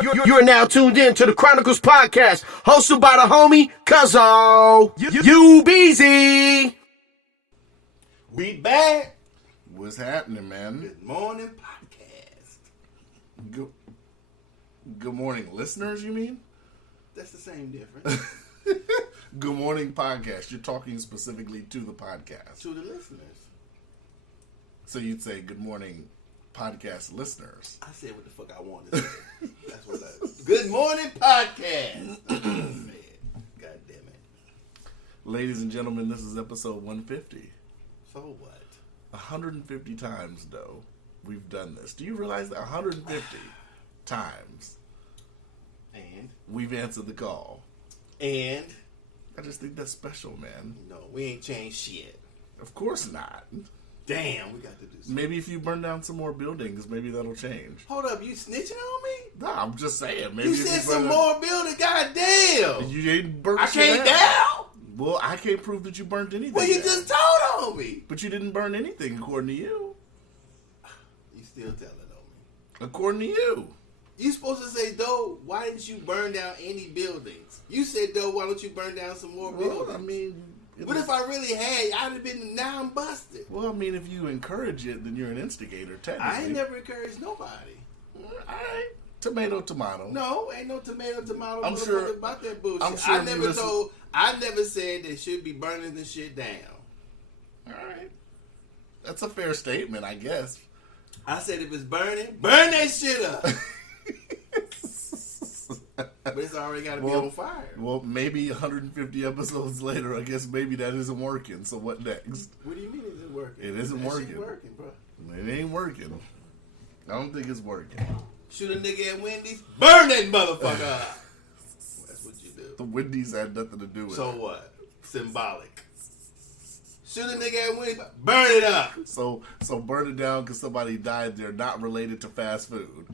You're now tuned in to the Chronicles Podcast, hosted by the homie Cuzzo. You busy? We back. What's happening, man? Good morning podcast. Good morning, listeners, you mean? That's the same difference. Good morning, podcast. You're talking specifically to the podcast. To the listeners. So you'd say good morning, podcast listeners. I said what the fuck I wanted to say. That's what I... Good morning podcast. Man, God damn it. Ladies and gentlemen, this is episode 150. So what? 150 times, though, we've done this. Do you realize that 150 times And? we've answered the call? And? I just think that's special, man. No, we ain't changed shit. Of course not. Damn, we got to do something. Maybe if you burn down some more buildings, maybe that'll change. Hold up, you snitching on me? Nah, I'm just saying. Maybe You if said burn some down- more building, goddamn. You ain't burnt I shit came down. Well, I can't prove that you burnt anything. Well, you down. just told on me. But you didn't burn anything, according to you. You still telling on me. According to you. You supposed to say, though, why didn't you burn down any buildings? You said, though, why don't you burn down some more buildings? Well, I mean... What if I really had? I'd have been, now I'm busted. Well, I mean, if you encourage it, then you're an instigator, technically. I ain't never encouraged nobody. All right. Tomato, tomato. No, ain't no tomato I'm sure about that bullshit. I'm sure I never said they should be burning the shit down. All right. That's a fair statement, I guess. I said if it's burning, burn that shit up. But it's already got to be on fire. Well, maybe 150 episodes later, I guess maybe that isn't working. So what next? What do you mean it isn't working? It isn't that working. Shit working, bro. It ain't working. I don't think it's working. Shoot a nigga at Wendy's, burn that motherfucker up. That's what you do. The Wendy's had nothing to do with So it. what? Symbolic. Shoot a nigga at Wendy's, burn it up. So burn it down because somebody died there, not related to fast food.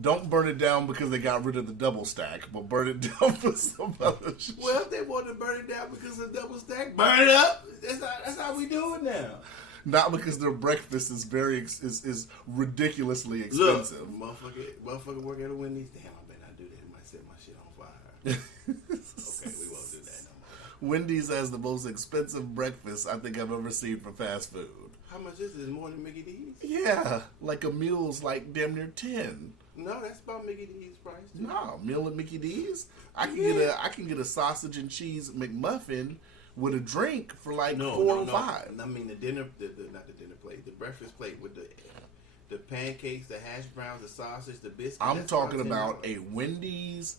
Don't burn it down because they got rid of the double stack, but burn it down for some other shit. Well, if they want to burn it down because of double stack, burn it up. That's how we do it now. Not because their breakfast is is ridiculously expensive. Look, motherfucker work at a Wendy's. Damn, I better not do that. It might set my shit on fire. Okay, we won't do that no more. Wendy's has the most expensive breakfast I think I've ever seen for fast food. How much is this? More than Mickey D's? Yeah, like a meal's like damn near 10. No, that's about Mickey D's price. Too. No, meal at Mickey D's. I can get a sausage and cheese McMuffin with a drink for like $4 or $5. I mean the dinner, not the dinner plate, the breakfast plate with the pancakes, the hash browns, the sausage, the biscuits. I'm talking about a Wendy's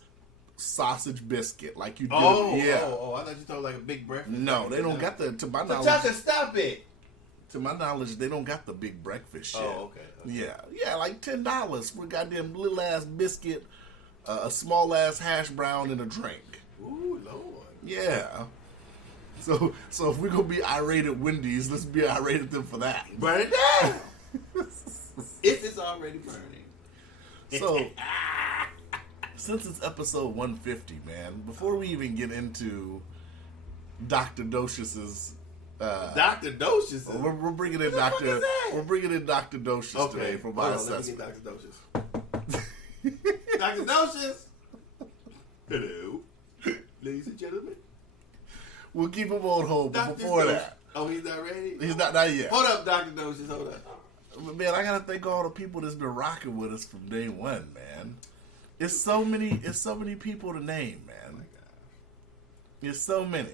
sausage biscuit, like you do. Oh, yeah. I thought you talking like a big breakfast. No, they don't got the. To my knowledge, Tucker, stop it. To my knowledge, they don't got the big breakfast shit. Oh, okay. Yeah, like $10 for a goddamn little ass biscuit, a small ass hash brown, and a drink. Ooh, Lord. Yeah. So if we're gonna be irate at Wendy's, let's be irate at them for that. Burn it down. If it's already burning. So since it's episode 150, man, before we even get into Dr. Docious's Dr. Docious. we're bringing in Dr. We're bringing in Dr. Docious today for my assessment. Let me get Dr. Docious. Dr. Docious. Hello, ladies and gentlemen. We'll keep him on hold, but Dr. before Docious. that, Oh, he's not ready? he's not yet. Hold up, Dr. Docious. Hold up. Man, I gotta thank all the people that's been rocking with us from day one, man. It's so many people to name, man. Oh my God. It's so many.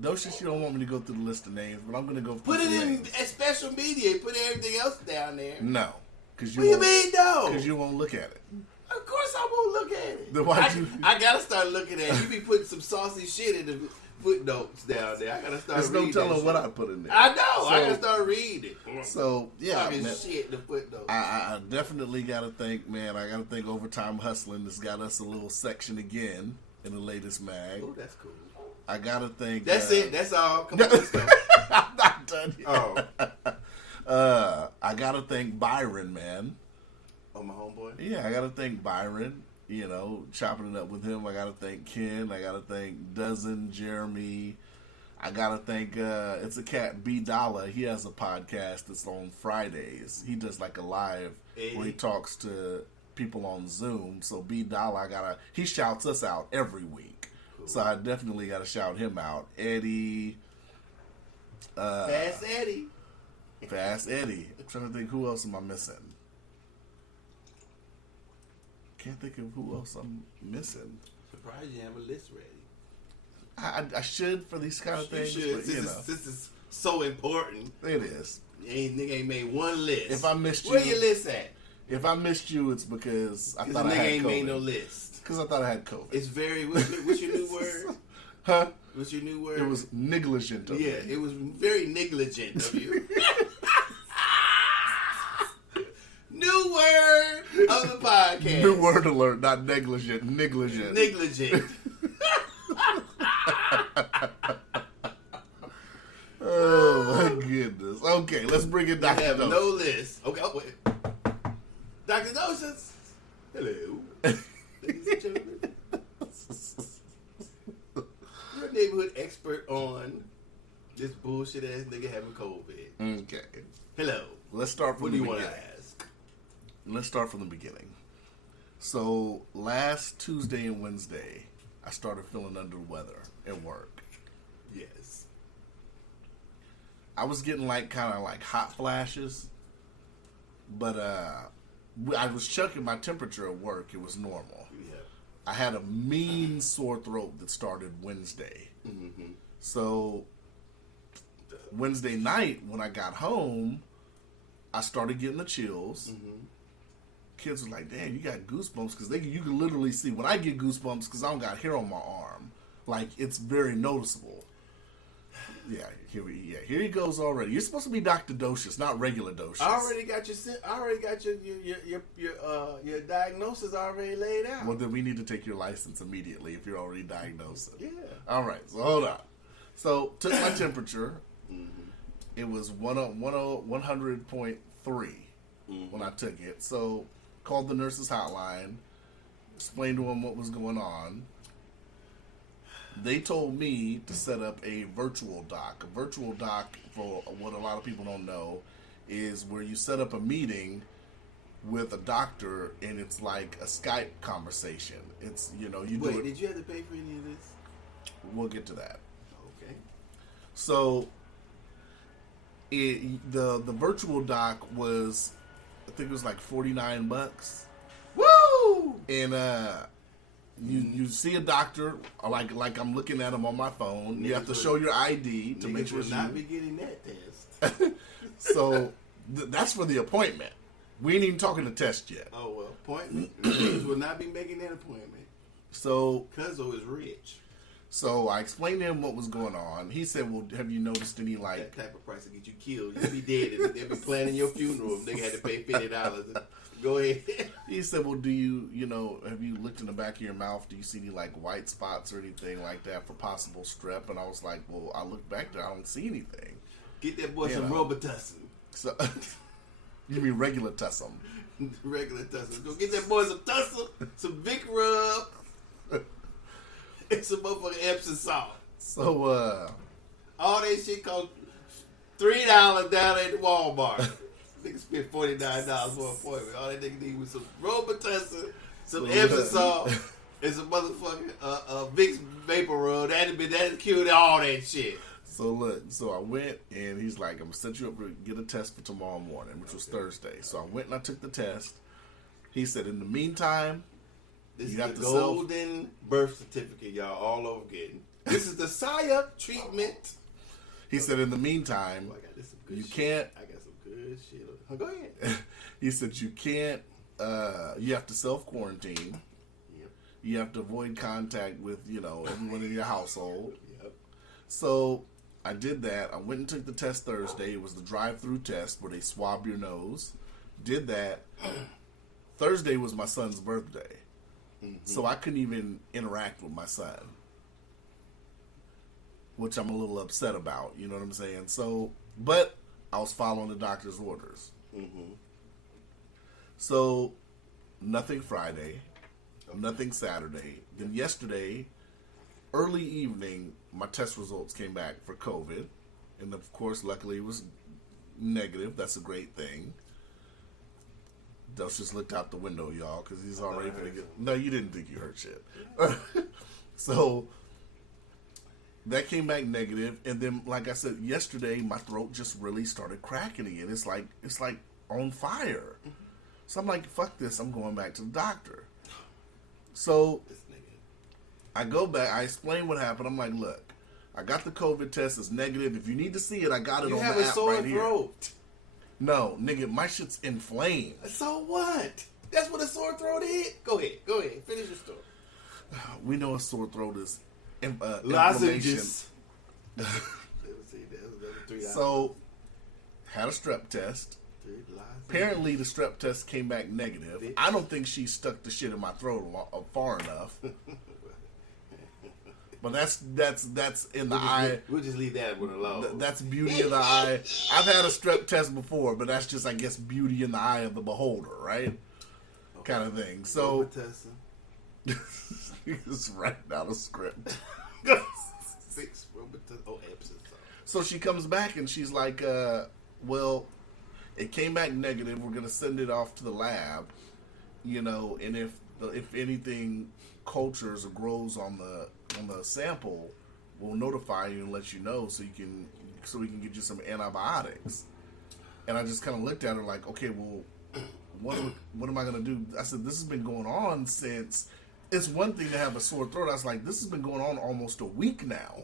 Docious, you don't want me to go through the list of names, but I'm gonna go through Put it the in names. a special media. Put everything else down there. No, because What do you mean, though? Because you won't look at it. Of course I won't look at it. Then why'd you? I gotta start looking at it. You be putting some saucy shit in the footnotes down there. I gotta start There's reading. no telling that what shit. I put in there. I know. I So- gotta start reading. So yeah, Talking man, shit in the footnotes. I definitely gotta thank, man. I gotta thank Overtime Hustling. That's got us a little section again in the latest mag. Oh, that's cool. I gotta thank. That's it. That's all. Come on, let's go. I'm not done yet. Oh, I gotta thank Byron, man. oh, my homeboy. Yeah, I gotta thank Byron. You know, chopping it up with him. I gotta thank Ken. I gotta thank Dozen, Jeremy. I gotta thank it's a cat B Dollar. He has a podcast that's on Fridays. He does like a live Eddie. where he talks to people on Zoom. So B Dollar, he shouts us out every week. Cool. So I definitely gotta shout him out. Eddie. Fast Eddie. Fast Eddie. I'm trying to think, who else am I missing? Can't think of who else I'm missing. Surprised you have a list ready. I should for these kind of things. You should. But, this is so important. It is. Nigga ain't made one list. If I missed you, where your list at? If I missed you, it's because I thought I nigga had ain't COVID. made no list. Because I thought I had COVID. It's very. What's your new word? Huh? What's your new word? It was negligent of me. Yeah, it was very negligent of you. New word of the podcast. New word alert, not negligent. Negligent. Negligent. Oh my goodness. Okay, let's bring in Dr. I have Docious. no list. Okay, oh, wait. Dr. Docious. Hello. Ladies and gentlemen. Your neighborhood expert on this bullshit ass nigga having COVID. Okay. Hello. Let's start from What the do you beginning. want to ask? Let's start from the beginning. So last Tuesday and Wednesday, I started feeling under the weather at work. Yes. I was getting kind of hot flashes, but I was checking my temperature at work. It was normal. Yeah. I had a mean sore throat that started Wednesday. Mm-hmm. So Wednesday night when I got home, I started getting the chills. Mm-hmm. Kids were like, "Damn, you got goosebumps," because you can literally see when I get goosebumps because I don't got hair on my arm. It's very noticeable. Yeah, here he goes already. You're supposed to be Dr. Docious, not regular Docious. I already got your diagnosis already laid out. Well, then we need to take your license immediately if you're already diagnosed. Yeah. All right, so hold on. So took my temperature. Mm-hmm. It was 100.3 when I took it. So called the nurse's hotline, explained to them what was going on. They told me to set up a virtual doc. A virtual doc, for what a lot of people don't know, is where you set up a meeting with a doctor and it's like a Skype conversation. It's, you do it. Did you have to pay for any of this? We'll get to that. Okay. So the virtual doc was, I think it was like $49. Woo! And you see a doctor, like I'm looking at him on my phone. You have to show your ID to make sure you not be getting that test. So that's for the appointment. We ain't even talking the test yet. Oh well, appointment. Niggas will not be making that appointment. So Cuzzo is rich. So I explained to him what was going on. He said, "Well, have you noticed any that type of price to get you killed? You'll be dead. And they'll be planning your funeral. If they had to pay $50. Go ahead." He said, "Well, do you, have you looked in the back of your mouth? Do you see any white spots or anything like that for possible strep?" And I was like, "Well, I looked back there. I don't see anything." Get that boy some Robitussin. So you mean regular Tussum? Regular Tussin. Go get that boy some Tussin, some Vic Rub, and some motherfucking Epsom salt. So all that shit cost $3 down at the Walmart. Nigga spent $49 for an appointment. All that nigga need was some Robitussin, some Epsom salt, and some motherfucking Vicks Vapor Rub. That'd cured all that shit. So look, I went and he's like, "I'm gonna set you up to get a test for tomorrow morning," which was Thursday. So I went and I took the test. He said, "In the meantime, this you is have the to golden birth certificate, y'all, all over again. This is the PSYOP treatment." He said, "In the meantime, I got some good you shit. can't." I got some good shit. Oh, go ahead. He said, "You can't. You have to self-quarantine. Yep. You have to avoid contact with everyone in your household." Yep. So I did that. I went and took the test Thursday. It was the drive-through test where they swab your nose. Did that. Thursday was my son's birthday. Mm-hmm. So I couldn't even interact with my son, which I'm a little upset about. You know what I'm saying? So, but I was following the doctor's orders. Mm-hmm. So, nothing Friday, nothing Saturday. Then yesterday, early evening, my test results came back for COVID. And of course, luckily it was negative. That's a great thing. Docious looked out the window, y'all, because he's already going to get... No, you didn't think you heard shit. So, that came back negative, and then, like I said, yesterday, my throat just really started cracking again. It's like on fire. So I'm like, fuck this, I'm going back to the doctor. So, I go back, I explain what happened. I'm like, look, I got the COVID test, it's negative. If you need to see it, I got it on the app right here. You have a sore throat. No, nigga, my shit's inflamed. So what? That's what a sore throat is? Go ahead. Finish your story. We know a sore throat is inflammation. Lozenges. So, had a strep test. Apparently, the strep test came back negative. I don't think she stuck the shit in my throat far enough. But that's in the eye. We'll just leave that one alone. That's beauty in the eye. I've had a strep test before, but that's just, I guess, beauty in the eye of the beholder, right? Okay. Kind of thing. So, just write down a script. So she comes back and she's like, well, it came back negative. We're going to send it off to the lab, and if anything cultures or grows on the sample, we'll notify you and let you know so we can get you some antibiotics. And I just kind of looked at her like, okay, well, what am I going to do? I said, this has been going on since... It's one thing to have a sore throat. I was like, this has been going on almost a week now.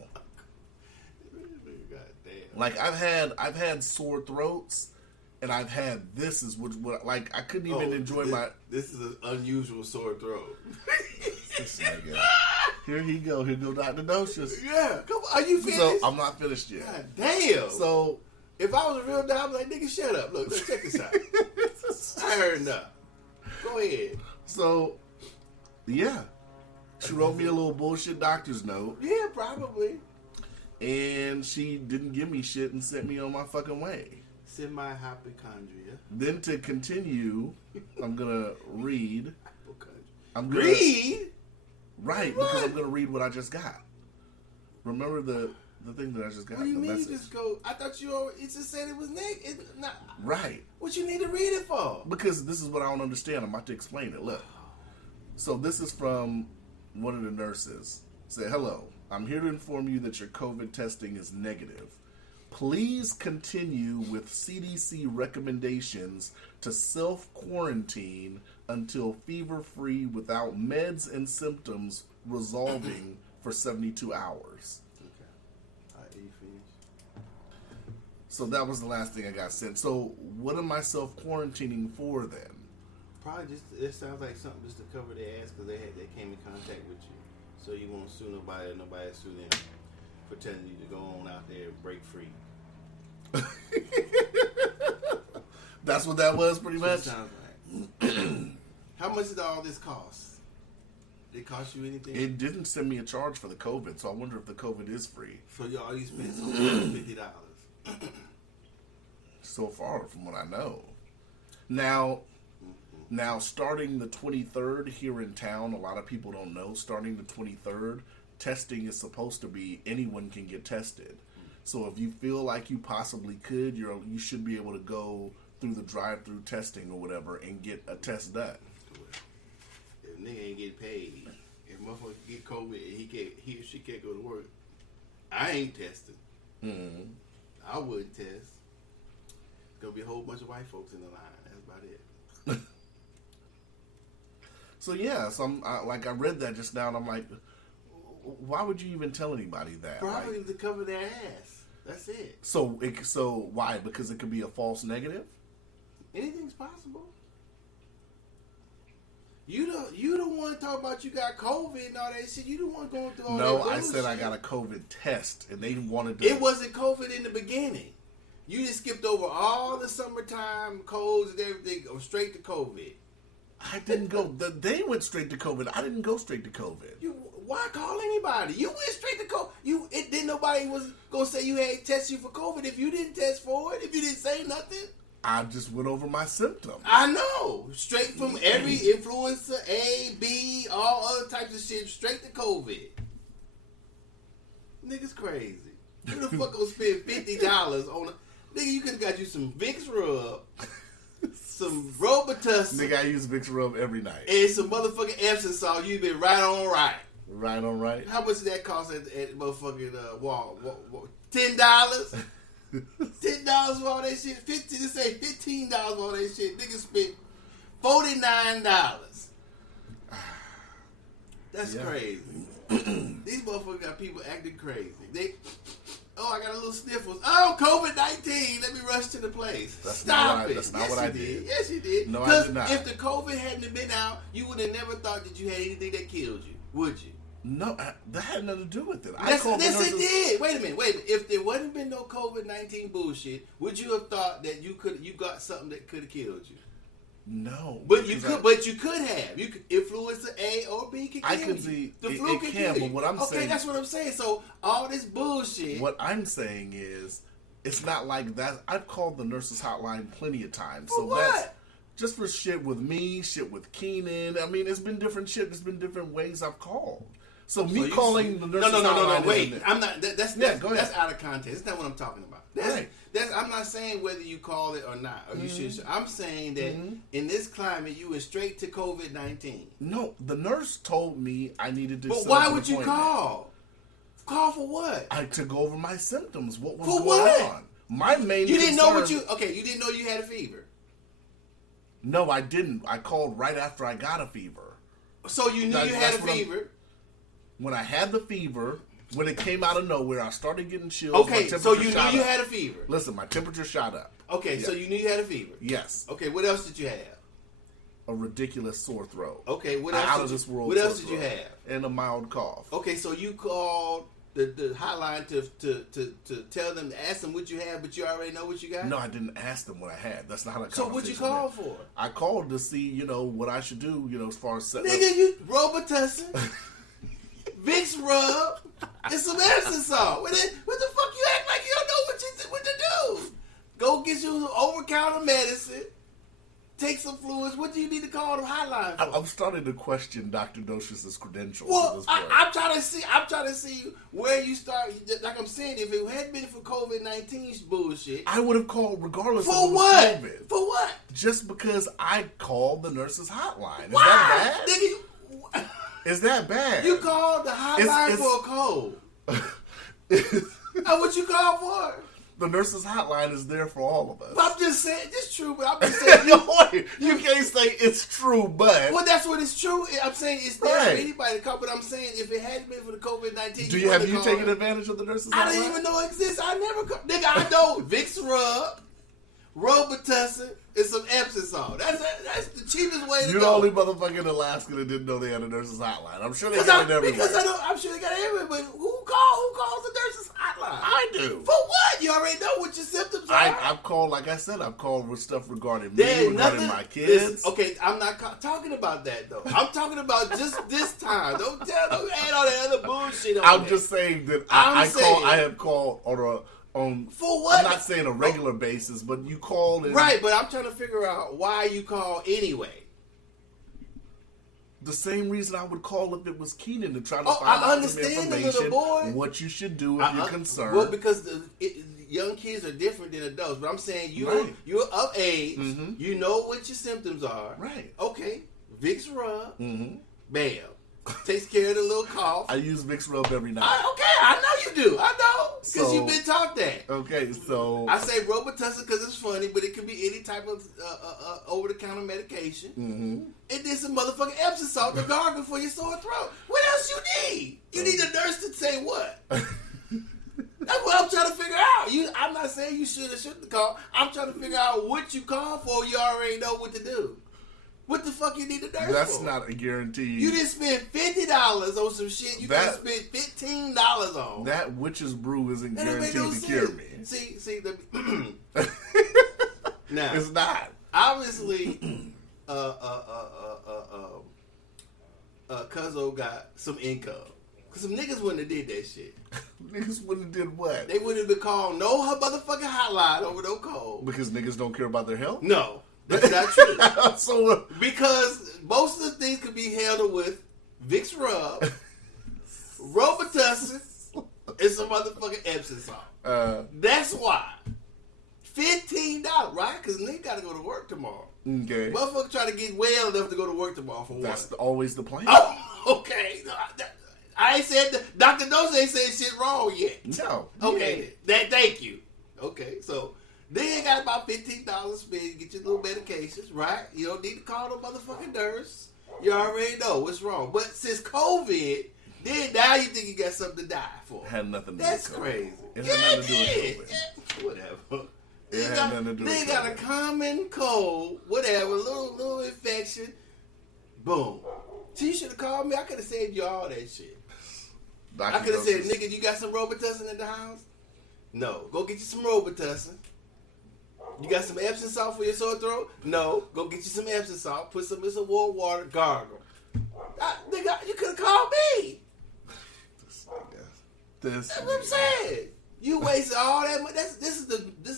Like, I've had sore throats, and I've had this is what like I couldn't even enjoy my. This is an unusual sore throat. Here he go. Here go Dr. Docious. Yeah, come on. Are you finished? So I'm not finished yet. God damn. So if I was a real doctor, I'd be like, nigga, shut up. Look, check this out. I heard enough. Go ahead. So, yeah. She wrote me a little bullshit doctor's note. Yeah, probably. And she didn't give me shit and sent me on my fucking way. Semi-hypochondria. Then to continue, I'm going to read. Read? Right, what? Because I'm going to read what I just got. Remember the thing that I just got? What do you mean message. You just go? I thought you just said it was negative. Right. What you need to read it for? Because this is what I don't understand. I'm about to explain it. Look. So this is from one of the nurses. Say, hello. I'm here to inform you that your COVID testing is negative. Please continue with CDC recommendations to self-quarantine until fever-free without meds and symptoms resolving for 72 hours. Okay. All right, you finished? So that was the last thing I got sent. So what am I self-quarantining for then? Probably just, it sounds like something just to cover their ass because they came in contact with you. So you won't sue nobody or nobody sue them for telling you to go on out there and break free. That's what that was pretty much? Sounds like. How much did all this cost? Did it cost you anything? It didn't send me a charge for the COVID, so I wonder if the COVID is free. So y'all, you spent $50. So far, from what I know. Now, starting the 23rd here in town, a lot of people don't know, starting the 23rd, testing is supposed to be anyone can get tested. So if you feel like you possibly could, you should be able to go through the drive-through testing or whatever and get a test done. If nigga ain't get paid, if motherfucker get COVID and he or she can't go to work, I ain't testing. Mm-hmm. I wouldn't test. There's gonna be a whole bunch of white folks in the line. That's about it. So yeah, I read that just now and I'm like, why would you even tell anybody that? Probably to cover their ass. That's it. So why? Because it could be a false negative? Anything's possible. You don't want to talk about you got COVID and all that shit. You don't want going through all that bullshit. No, I said I got a COVID test and they wanted to... It wasn't COVID in the beginning. You just skipped over all the summertime colds and everything, go straight to COVID. I didn't go. They went straight to COVID. I didn't go straight to COVID. Why call anybody? You went straight to COVID. Then nobody was gonna say you had test you for COVID if you didn't test for it. If you didn't say nothing. I just went over my symptoms. I know. Straight from every influenza, A, B, all other types of shit, straight to COVID. Niggas crazy. Who the fuck gonna spend $50 on a nigga? You could have got you some Vicks rub. some Robitussin, Nigga, I use Vicks Rub every night. and some motherfucking Epsom salt, you been right on right. Right on right. How much did that cost at motherfucking wall? $10? $10 for all that shit. Let's say $15 for all that shit. Niggas spent $49. That's crazy. These motherfuckers got people acting crazy. I got a little sniffles. Oh, COVID-19. Let me rush to the place. Stop it. That's not what I did. Yes, you did. No, I did not. If the COVID hadn't been out, you would have never thought that you had anything that killed you, would you? No, that had nothing to do with it. Yes, it did. Wait a minute. If there wasn't been no COVID-19 bullshit, would you have thought that you got something that could have killed you? No, but you could have. You could influenza A or B can kill you. I could see the flu can kill you. But what I'm saying, okay, that's what I'm saying. So all this bullshit. What I'm saying is, it's not like that. I've called the nurses hotline plenty of times. For so what? That's just for shit with me, shit with Keenan. I mean, it's been different shit. There's been different ways I've called. So me calling the nurses hotline. No. Wait, I'm not. That's go ahead. That's out of context. That's not what I'm talking about. I'm not saying whether you call it or not, or you should. I'm saying that in this climate, you went straight to COVID-19. No, the nurse told me I needed to. But why would you call? Call for what? To go over my symptoms. What was for going what? on? My main. You didn't know what you. Okay, you didn't know you had a fever. No, I didn't. I called right after I got a fever. So you knew you had a fever. When I had the fever. When it came out of nowhere, I started getting chills. Okay, so you knew you had a fever. Listen, my temperature shot up. Okay, so you knew you had a fever. Yes. Okay, what else did you have? A ridiculous sore throat. Okay, what else? Out of this world. What else did you have? And a mild cough. Okay, so you called the hotline to tell them, to ask them what you had, but you already know what you got? No, I didn't ask them what I had. That's not how the conversation. So what you called for? I called to see, what I should do, as far as setting Nigga, you Robitussin, Vicks Rub, and some Epsom salt. What the fuck you act like you don't know what to do? Go get you some over-counter medicine. Take some fluids. What do you need to call the hotline for? I'm starting to question Dr. Docious' credentials. Well, at this point. I'm trying to see where you start. Like I'm saying, if it hadn't been for COVID-19's bullshit, I would have called regardless. For of what? COVID. For what? Just because I called the nurse's hotline. Is Why? that bad? Nigga, is that bad? You called the hotline for a cold. What you call for? The nurse's hotline is there for all of us. I'm just saying, it's true, but I'm just saying. You can't say it's true, but. Well, that's what it's true. I'm saying it's there for anybody to call, but I'm saying if it hadn't been for the COVID-19. Have you taken advantage of the nurse's hotline? I didn't even know it exists. I never called. Nigga, I know Vicks Rub, Robitussin, and some Epsom salt. That's the cheapest way to go. You're the only motherfucker in Alaska that didn't know they had a nurse's hotline. I'm sure they got it everywhere. I'm sure they got it everywhere, but who calls the nurse's hotline? I do. For what? You already know what your symptoms are. I've called, like I said, I've called with stuff regarding me, regarding my kids. Okay, I'm not talking about that, though. I'm talking about just this time. Don't add all that other bullshit on I'm just saying that I have called for what? I'm not saying a regular basis, but you called and right, but I'm trying to figure out why you call anyway. The same reason I would call if it was Keenan to try to find out some information, what you should do if you're concerned. Well, because young kids are different than adults, but I'm saying you're of age, you know what your symptoms are. Right. Okay, Vicks Rub, bam. Takes care of the little cough. I use Vicks Rub every night. I know you do. I know. Because you've been taught that. Okay, so. I say Robitussin because it's funny, but it could be any type of over-the-counter medication. And then some motherfucking Epsom salt to gargle for your sore throat. What else you need? You need a nurse to say what? That's what I'm trying to figure out. I'm not saying you should or shouldn't call. I'm trying to figure out what you call for. You already know what to do. What the fuck you need a nurse for? That's not a guarantee. You didn't spend $50 on some shit you could spend $15 on. That witch's brew isn't guaranteed to cure me. See, now it's not. Obviously, Cuzzo got some income. Cause some niggas wouldn't have did that shit. Niggas wouldn't have did what? They wouldn't have been called no motherfucking hotline over no code. Because niggas don't care about their health? No. That's not true. So, because most of the things could be handled with Vicks Rub, Robitussin, and some motherfucking Epsom salt. That's why. $15, right? Because nigga got to go to work tomorrow. Okay. Motherfucker try to get well enough to go to work tomorrow for what? That's always the plan. Oh, okay. No, I ain't said that. Dr. Docious ain't said shit wrong yet. No. Okay. Thank you. Okay. So they ain't got about $15 to spend. Get your little medications, right? You don't need to call no motherfucking nurse. You already know what's wrong. But since COVID, then now you think you got something to die for. Had nothing to do That's with COVID. crazy. It had nothing to do with COVID. Yeah, whatever. It had nothing to do They with got a COVID. common cold, whatever, little infection. Boom. So you should have called me. I could have saved you all that shit. I could have said, nigga, you got some Robitussin in the house? No. Go get you some Robitussin. You got some Epsom salt for your sore throat? No. Go get you some Epsom salt. Put some in some warm water. Gargle. Nigga, you could have called me. That's what I'm saying. You wasted all that money. This is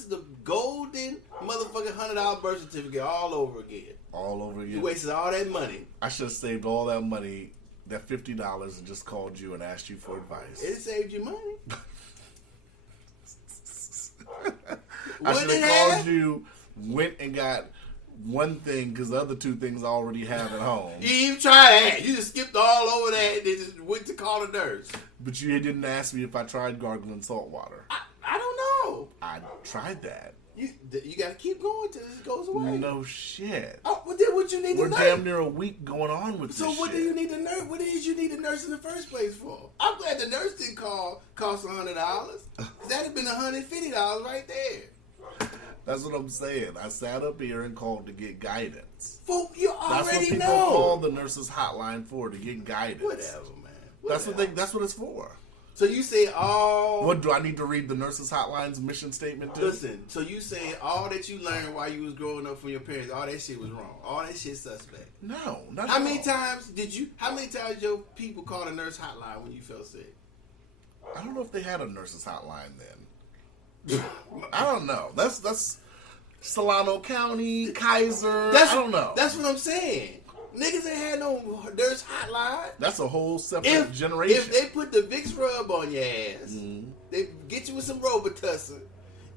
the golden motherfucking $100 birth certificate all over again. All over again. You wasted all that money. I should have saved all that money, that $50, and just called you and asked you for advice. It saved you money. I should have called you, went and got one thing because the other two things I already have at home. You even tried that. You just skipped all over that and then just went to call the nurse. But you didn't ask me if I tried gargling salt water. I don't know. I tried that. You got to keep going till this goes away. No shit. Oh, well then what you need We're to nurse? damn near a week going on with So this what shit. do you need to nurse? What did you need a nurse in the first place for? I'm glad the nurse didn't cost $100. That'd have been $150 right there. That's what I'm saying. I sat up here and called to get guidance. Folk, you That's what already people know. call the nurses hotline for, to get guidance. Whatever, man. That's Whatever. that's what it's for. So you say all... What, do I need to read the nurses hotline's mission statement too? Listen, so you saying all that you learned while you was growing up from your parents, all that shit was wrong. All that shit suspect. No, not How at many all. times your people called a nurse hotline when you felt sick? I don't know if they had a nurses hotline then. I don't know. That's Solano County, Kaiser. I don't know. That's what I'm saying. Niggas ain't had no nurse hotline. That's a whole separate generation. If they put the Vicks rub on your ass, Mm-hmm. they get you with some Robitussin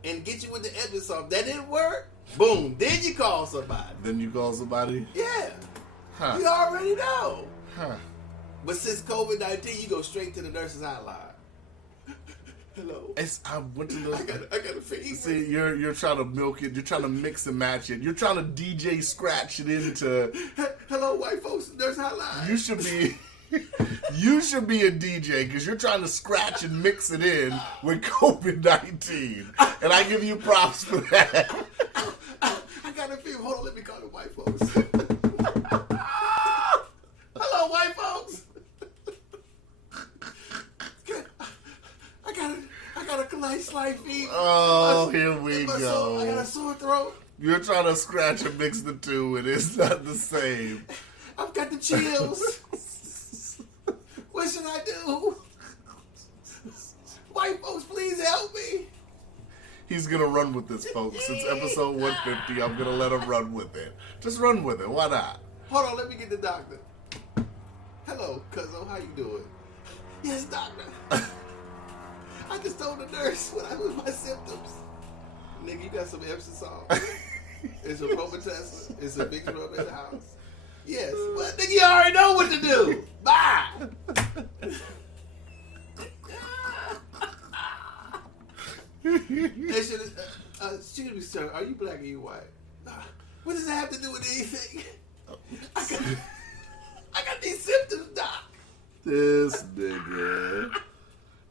and get you with the Epsom. That didn't work. Boom. Then you call somebody. Then you call somebody? Yeah. Huh. You already know. Huh. But since COVID-19, you go straight to the nurse's hotline. Hello. I went to the... I got a fever. See, you're trying to milk it. You're trying to mix and match it. You're trying to DJ scratch it into... Hello, white folks, nurse hotline. You should be... You should be a DJ because you're trying to scratch and mix it in with COVID-19. And I give you props for that. I got a fever. Hold on, let me call the white folks. Hello, white folks. I got a nice slight fever. Oh, here we I got go. a sore throat. You're trying to scratch and mix the two, and it's not the same. I've got the chills. What should I do? White folks, please help me. He's going to run with this, folks. It's episode 150. I'm going to let him run with it. Just run with it. Why not? Hold on, let me get the doctor. Hello, Cuzzo, how you doing? Yes, doctor. I just told the nurse what was my symptoms. Nigga, you got some Epsom salt. It's a Robitussin. It's a big rub in the house. Yes. Well, nigga, you already know what to do. Bye. Excuse me, sir. Are you black or you white? What does that have to do with anything? I got these symptoms, doc. This nigga.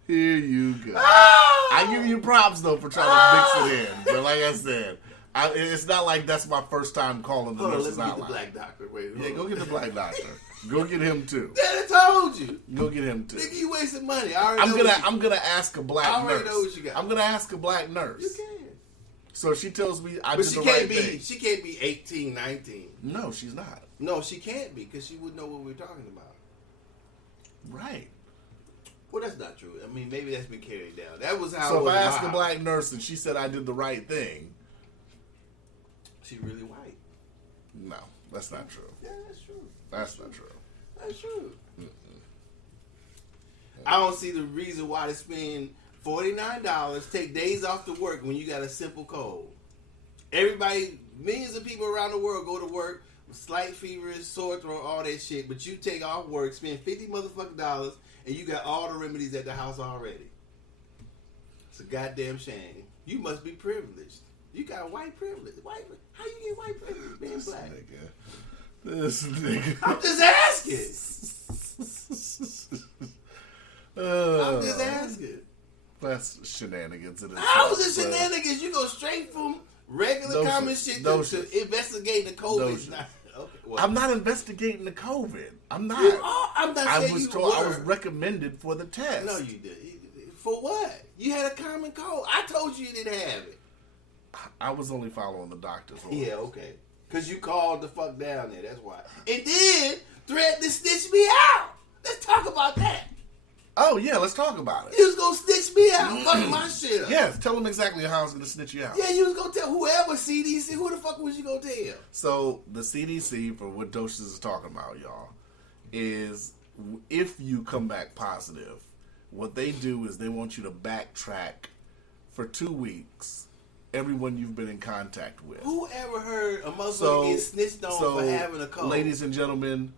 Here you go. Oh! I give you props, though, for trying to mix it in. But like I said, it's not like that's my first time calling the Hold on, nurse's let me get the hotline. black doctor. Wait, Yeah, go get the black doctor. Go get him, too. Dad, I told you. Go get him, too. Nigga, you wasting money. I already know I'm gonna ask a black I already nurse. know what you got. I'm gonna ask a black nurse. You can. So she tells me I But did she the can't right be. thing. She can't be 18, 19. No, she's not. No, she can't be because she wouldn't know what we're talking about. Right. Well, that's not true. I mean, maybe that's been carried down. That was how. So it if was I asked a live. black nurse and she said I did the right thing, She really white. no, that's not true. Yeah, that's true. That's not true. That's true. I don't see the reason why to spend $49, take days off to work when you got a simple cold. Everybody, millions of people around the world go to work with slight fever, sore throat, all that shit. But you take off work, spend $50 motherfucking dollars, and you got all the remedies at the house already. It's a goddamn shame. You must be privileged. You got white privilege. How you get white privilege being black? This nigga. I'm just asking. I'm just asking. That's shenanigans. How is it shenanigans? You go straight from regular common shit to investigating the COVID. I'm not investigating the COVID. I'm not. I'm not saying you were. I was recommended for the test. No, you did. For what? You had a common cold. I told you didn't have it. I was only following the doctor's orders. Yeah, okay. Because you called the fuck down there. That's why. And then threatened to snitch me out. Let's talk about that. Oh, yeah, let's talk about it. You was going to snitch me out. Fuck my shit up. Yes, tell them exactly how I was going to snitch you out. Yeah, you was going to tell whoever CDC. Who the fuck was you going to tell? So, the CDC, for what Docious is talking about, y'all, is if you come back positive, what they do is they want you to backtrack for 2 weeks everyone you've been in contact with. Who ever heard a motherfucker get snitched on for having a cold? Ladies and gentlemen,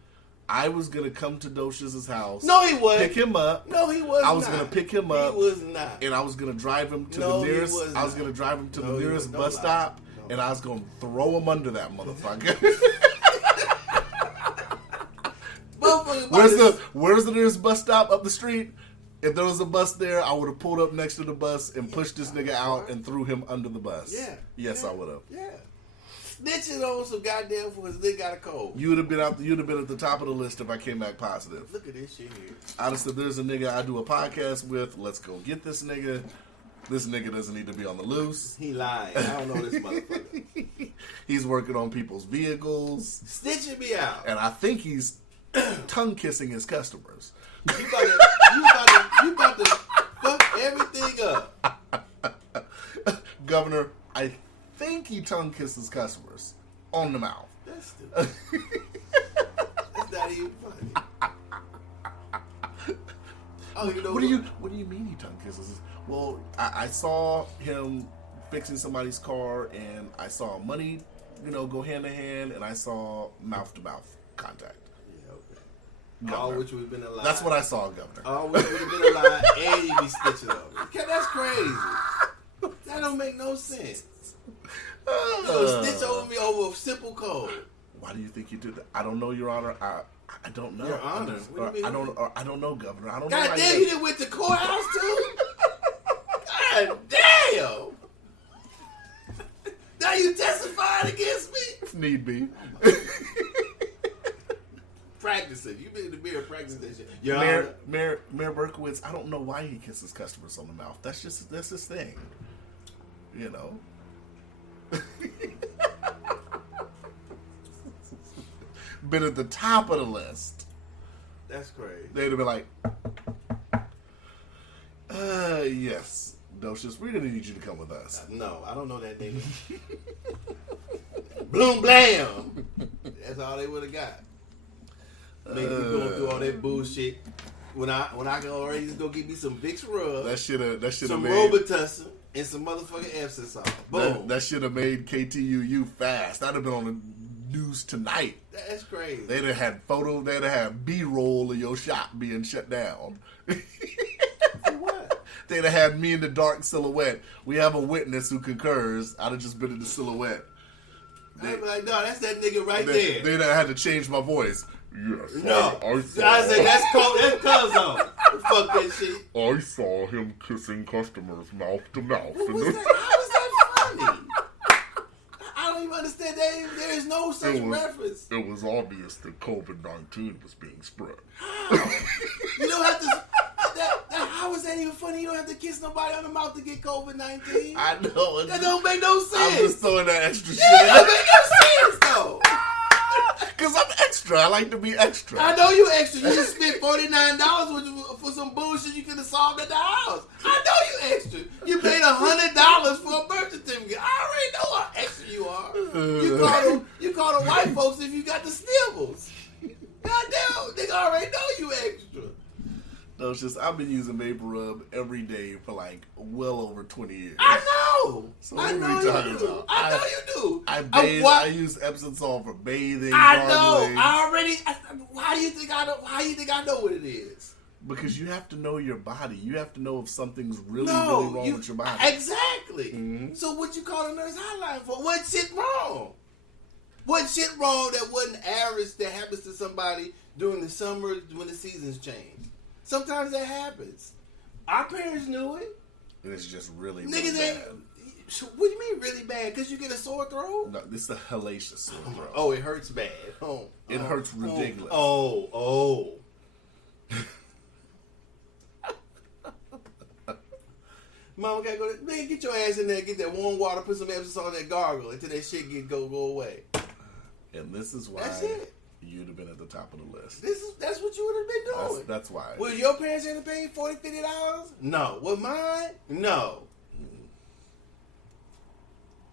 I was going to come to Docious's house. No, he wasn't. Pick him up. No, he was not. I was going to pick him up. He was not. And I was going to drive him to the nearest. I was going to drive him to the nearest bus stop, and I was going to throw him under that motherfucker. Where's the nearest bus stop up the street? If there was a bus there, I would have pulled up next to the bus and pushed this nigga out and threw him under the bus. Yeah. Yes, I would have. Yeah. Snitching on some goddamn for his nigga got a cold. You'd have been at the top of the list if I came back positive. Look at this shit here. I'd have said, there's a nigga I do a podcast with. Let's go get this nigga. This nigga doesn't need to be on the loose. He lying. I don't know this motherfucker. He's working on people's vehicles. Snitching me out. And I think he's tongue kissing his customers. You about to fuck everything up. Governor, I think he tongue kisses customers on the mouth. That's stupid. That's not even funny. Oh, you know what do you mean he tongue kisses? Well, I saw him fixing somebody's car, and I saw money, go hand to hand, and I saw mouth to mouth contact. Governor. All which would have been a lie. That's what I saw, Governor. All which would have been a lie, and you be snitching on me. Okay, that's crazy. That don't make no sense. You snitch over me over a simple code. Why do you think you did that? I don't know, Your Honor. I don't know. Your Honor. I don't know, Governor. I don't know. God damn, you done went to courthouse too? God damn. Now you testifying against me? If need be. Practicing. You've been in the mirror practicing that shit. Mayor Berkowitz, I don't know why he kisses customers on the mouth. That's his thing. Been at the top of the list. That's crazy. They'd have been like, yes, Docious, we're going to need you to come with us. No, I don't know that nigga. Bloom blam. That's all they would have got. Make me going through all that bullshit. When I can already just go get me some Vicks Rub. That should have some made Robitussin and some motherfucking Epsom salt. Boom. That should have made KTUU fast. That'd have been on the news tonight. That's crazy. They'd have had They'd have had B-roll of your shop being shut down. For what? They'd have had me in the dark silhouette. We have a witness who concurs. I'd have just been in the silhouette. I'd be like, no, that's that nigga right there. They'd have had to change my voice. Yes. No. I said, that's Cuzzo. Fuck that shit. I saw him kissing customers mouth to mouth. How is that funny? I don't even understand that. There is no such reference. It was obvious that COVID-19 was being spread. How? You don't have to... how is that even funny? You don't have to kiss nobody on the mouth to get COVID-19. I know. That don't make no sense. I'm just throwing that extra shit. That don't make no sense, though. Because I'm extra. I like to be extra. I know you extra. You just spent $49 for some bullshit you could have solved at the house. I know you extra. You paid $100 for a birth certificate. I already know how extra you are. You call the white folks if you got the snivels. Goddamn, they already know you extra. Docious, I've been using Vapor Rub every day for like well over 20 years. I know. So what are you talking about? I know you do. I bathe. I use Epsom salt for bathing. I know. gargling. I already. Why do you think I know? Why do you think I know what it is? Because you have to know your body. You have to know if something's really wrong with your body. Exactly. Mm-hmm. So what you call a nurse hotline for? What shit wrong? What shit wrong that wasn't average that happens to somebody during the summer when the seasons change? Sometimes that happens. Our parents knew it. It's just really, Niggas really ain't. bad. What do you mean really bad? Because you get a sore throat? No, this is a hellacious sore throat. Oh, it hurts bad. It hurts ridiculous. Oh. Mama gotta go. Man, get your ass in there. Get that warm water. Put some Epsom on that gargle until that shit go away. And this is why That's it. you'd have been at the top of the list. That's what you would have been doing. That's why. Will your parents have to pay $40, $50? No. With mine? No.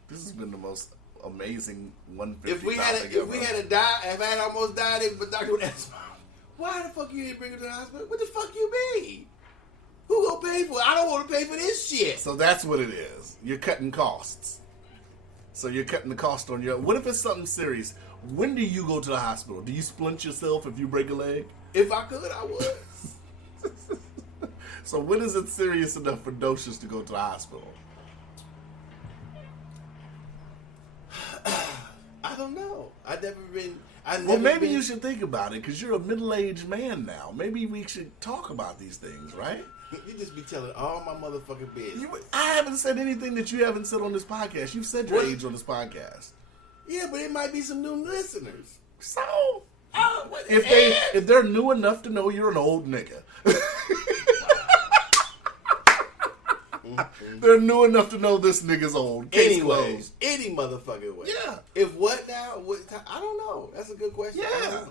This has been the most amazing 150. If we had almost died, but doctor would ask, why the fuck you didn't bring her to the hospital? What the fuck you mean? Who gonna pay for it? I don't want to pay for this shit. So that's what it is. You're cutting costs. So you're cutting the cost on your. What if it's something serious? When do you go to the hospital? Do you splint yourself if you break a leg? If I could, I would. So when is it serious enough for Docious to go to the hospital? I don't know. Well, maybe you should think about it because you're a middle-aged man now. Maybe we should talk about these things, right? You just be telling all my motherfucking business. I haven't said anything that you haven't said on this podcast. You've said your age on this podcast. Yeah, but it might be some new listeners. So, if they're new enough to know you're an old nigga. They're new enough to know this nigga's old. Case closed. Any motherfucking way. Yeah. If what now? I don't know. That's a good question. Yeah.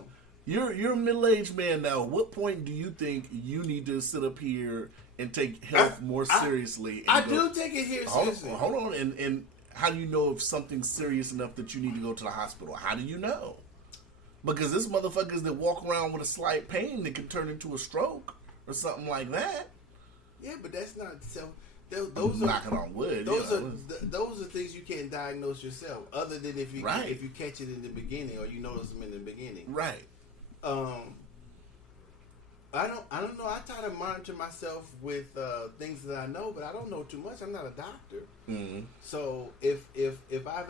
You're a middle-aged man now. At what point do you think you need to sit up here and take health more seriously? I do take it here seriously. Hold on. And how do you know if something's serious enough that you need to go to the hospital? How do you know? Because there's motherfuckers that walk around with a slight pain that could turn into a stroke or something like that. Yeah, but that's not so. Those are knocking on wood. Those are things you can't diagnose yourself, other than if you catch it in the beginning or you notice them in the beginning. Right. I don't know. I try to monitor myself with things that I know, but I don't know too much. I'm not a doctor. Mm-hmm. So if I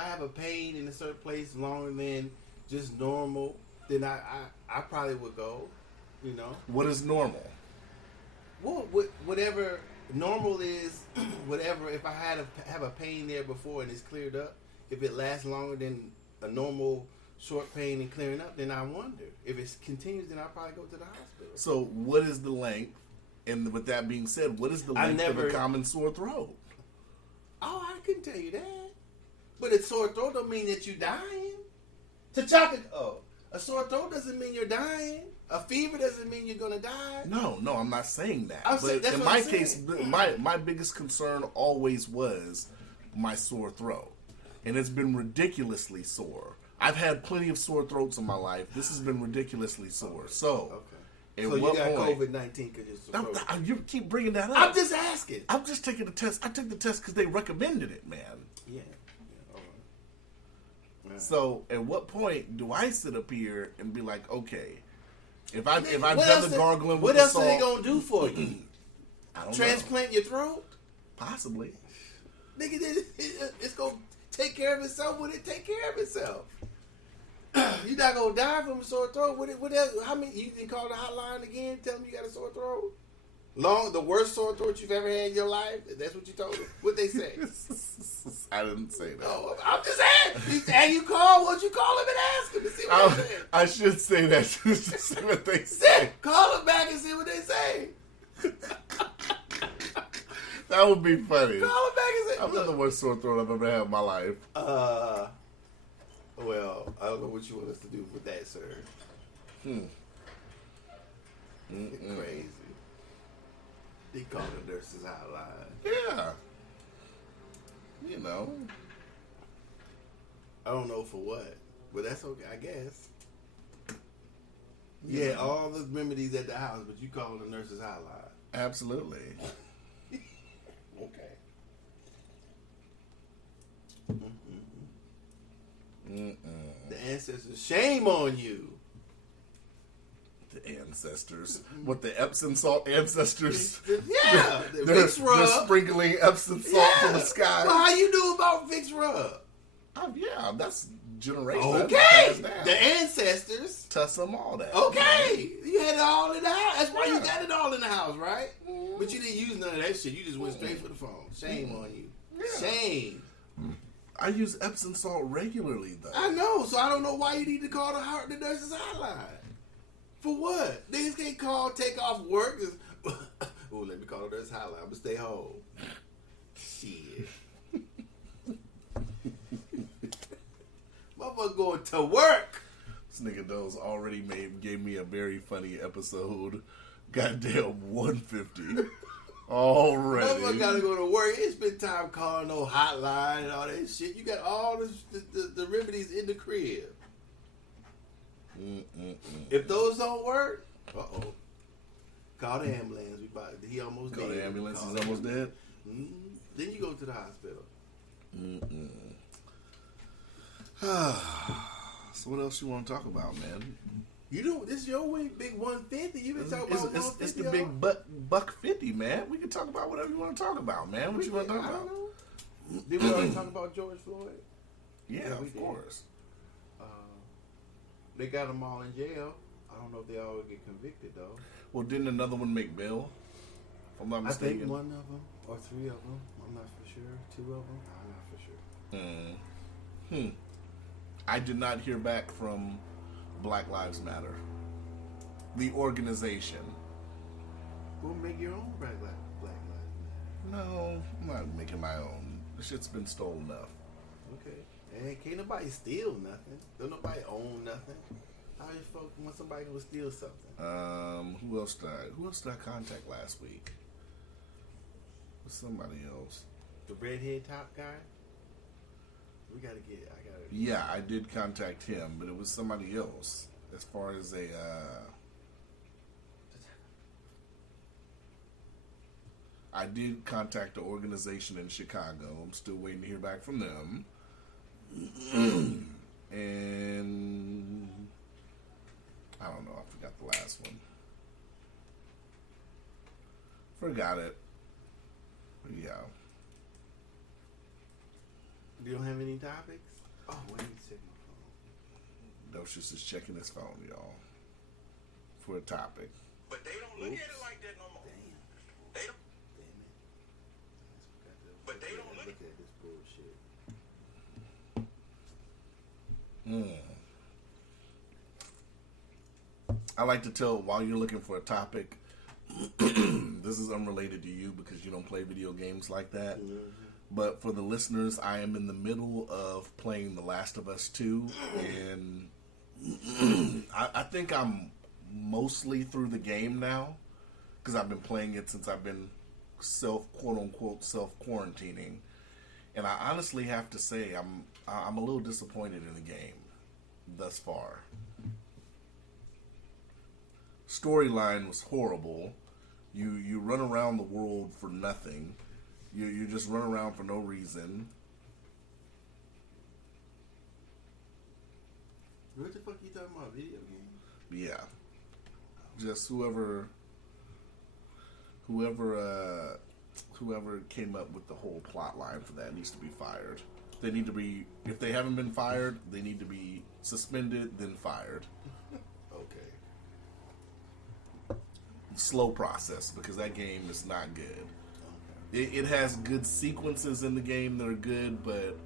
have a pain in a certain place longer than just normal, then I probably would go. You know. What is normal? Well, whatever normal is, whatever. If I have a pain there before and it's cleared up, if it lasts longer than a normal short pain and clearing up, then I wonder. If it continues, then I'll probably go to the hospital. So what is the length? And with that being said, what is the length of a common sore throat? Oh, I couldn't tell you that. But a sore throat don't mean that you're dying. A sore throat doesn't mean you're dying. A fever doesn't mean you're gonna die. No, I'm not saying that. But in my case, my biggest concern always was my sore throat, and it's been ridiculously sore. I've had plenty of sore throats in my life. This has been ridiculously sore. So, so you got COVID-19 because you're sore throat. You keep bringing that up. I'm just asking. I'm just taking the test. I took the test because they recommended it, man. Yeah. All right. So, at what point do I sit up here and be like, okay, if I've done the gargling with the salt, what else are they gonna do for you? I don't Transplant your throat? Possibly. Nigga, it's gonna take care of itself when it take care of itself. You're not gonna die from a sore throat. What else? How many? You can call the hotline again. Tell them you got a sore throat. The worst sore throat you've ever had in your life. That's what you told them. What they say? I didn't say that. No, I'm just asking. And you call? Won't you call them and ask them to see what they say? I should say that. Just to see what they say. Call them back and see what they say. That would be funny. Call them back and say, I've had the worst sore throat I've ever had in my life. Well, I don't know what you want us to do with that, sir. Crazy. They call the nurses hotline. Yeah. You know. I don't know for what, but that's okay, I guess. You had all the remedies at the house, but you called the nurse's hotline. Absolutely. Okay. The ancestors, shame on you. The ancestors. What, the Epsom salt ancestors? Yeah, the They're Vicks rub. sprinkling Epsom salt from the sky. Well, how you knew about Vicks rub? Yeah, that's generational. Okay, That's passed down. the ancestors. Tussum, all that. Okay, you had it all in the house. That's why you got it all in the house, right? But you didn't use none of that shit. You just went straight for the phone. Shame on you. Yeah. Shame. I use Epsom salt regularly, though. I know, so I don't know why you need to call the nurse's hotline. For what? Niggas can't call, take off work. Oh, let me call the nurse's hotline. I'm gonna stay home. Shit. Motherfucker going to work. This nigga Doe's already gave me a very funny episode. Goddamn 150. Already. Motherfucker gotta go to work. He ain't spend time calling no hotline and all that shit. You got all the remedies in the crib. If those don't work, call the ambulance. He almost Call dead. the ambulance. He's almost dead. Then you go to the hospital. So what else you want to talk about, man? You know, this is your big 150. You been talking about 150. It's the big buck 50, man. We can talk about whatever you want to talk about, man. What you want to talk about? Did we already talk about George Floyd? Yeah, we of did. course. They got them all in jail. I don't know if they all would get convicted though. Well, didn't another one make bail? If I'm not I mistaken. think one of them or three of them. I'm not for sure. Two of them. I'm not for sure. I did not hear back from Black Lives Matter, the organization. We'll make your own Black Lives Matter. No, I'm not making my own. The shit's been stolen enough. Okay. And can't nobody steal nothing. Don't nobody own nothing. How you folk want somebody to steal something? Who else did I contact last week? Somebody else. The redhead top guy? Yeah, I did contact him, but it was somebody else. As far as I did contact the organization in Chicago. I'm still waiting to hear back from them. And I don't know. I forgot the last one. Forgot it. But yeah. You don't have any topics? Oh, wait a second. Docious is checking his phone, y'all, for a topic. But they don't look at it like that no more. They don't. But they don't look at this bullshit. I like to tell while you're looking for a topic, this is unrelated to you because you don't play video games like that. But for the listeners, I am in the middle of playing The Last of Us 2, and I think I'm mostly through the game now because I've been playing it since I've been quote-unquote self-quarantining. And I honestly have to say I'm a little disappointed in the game thus far. Storyline was horrible. You run around the world for nothing. You just run around for no reason. What the fuck you talking about? Video games? Yeah. Just whoever came up with the whole plot line for that needs to be fired. They need to be, if they haven't been fired, they need to be suspended, then fired. Okay. Slow process, because that game is not good. It has good sequences in the game that are good, but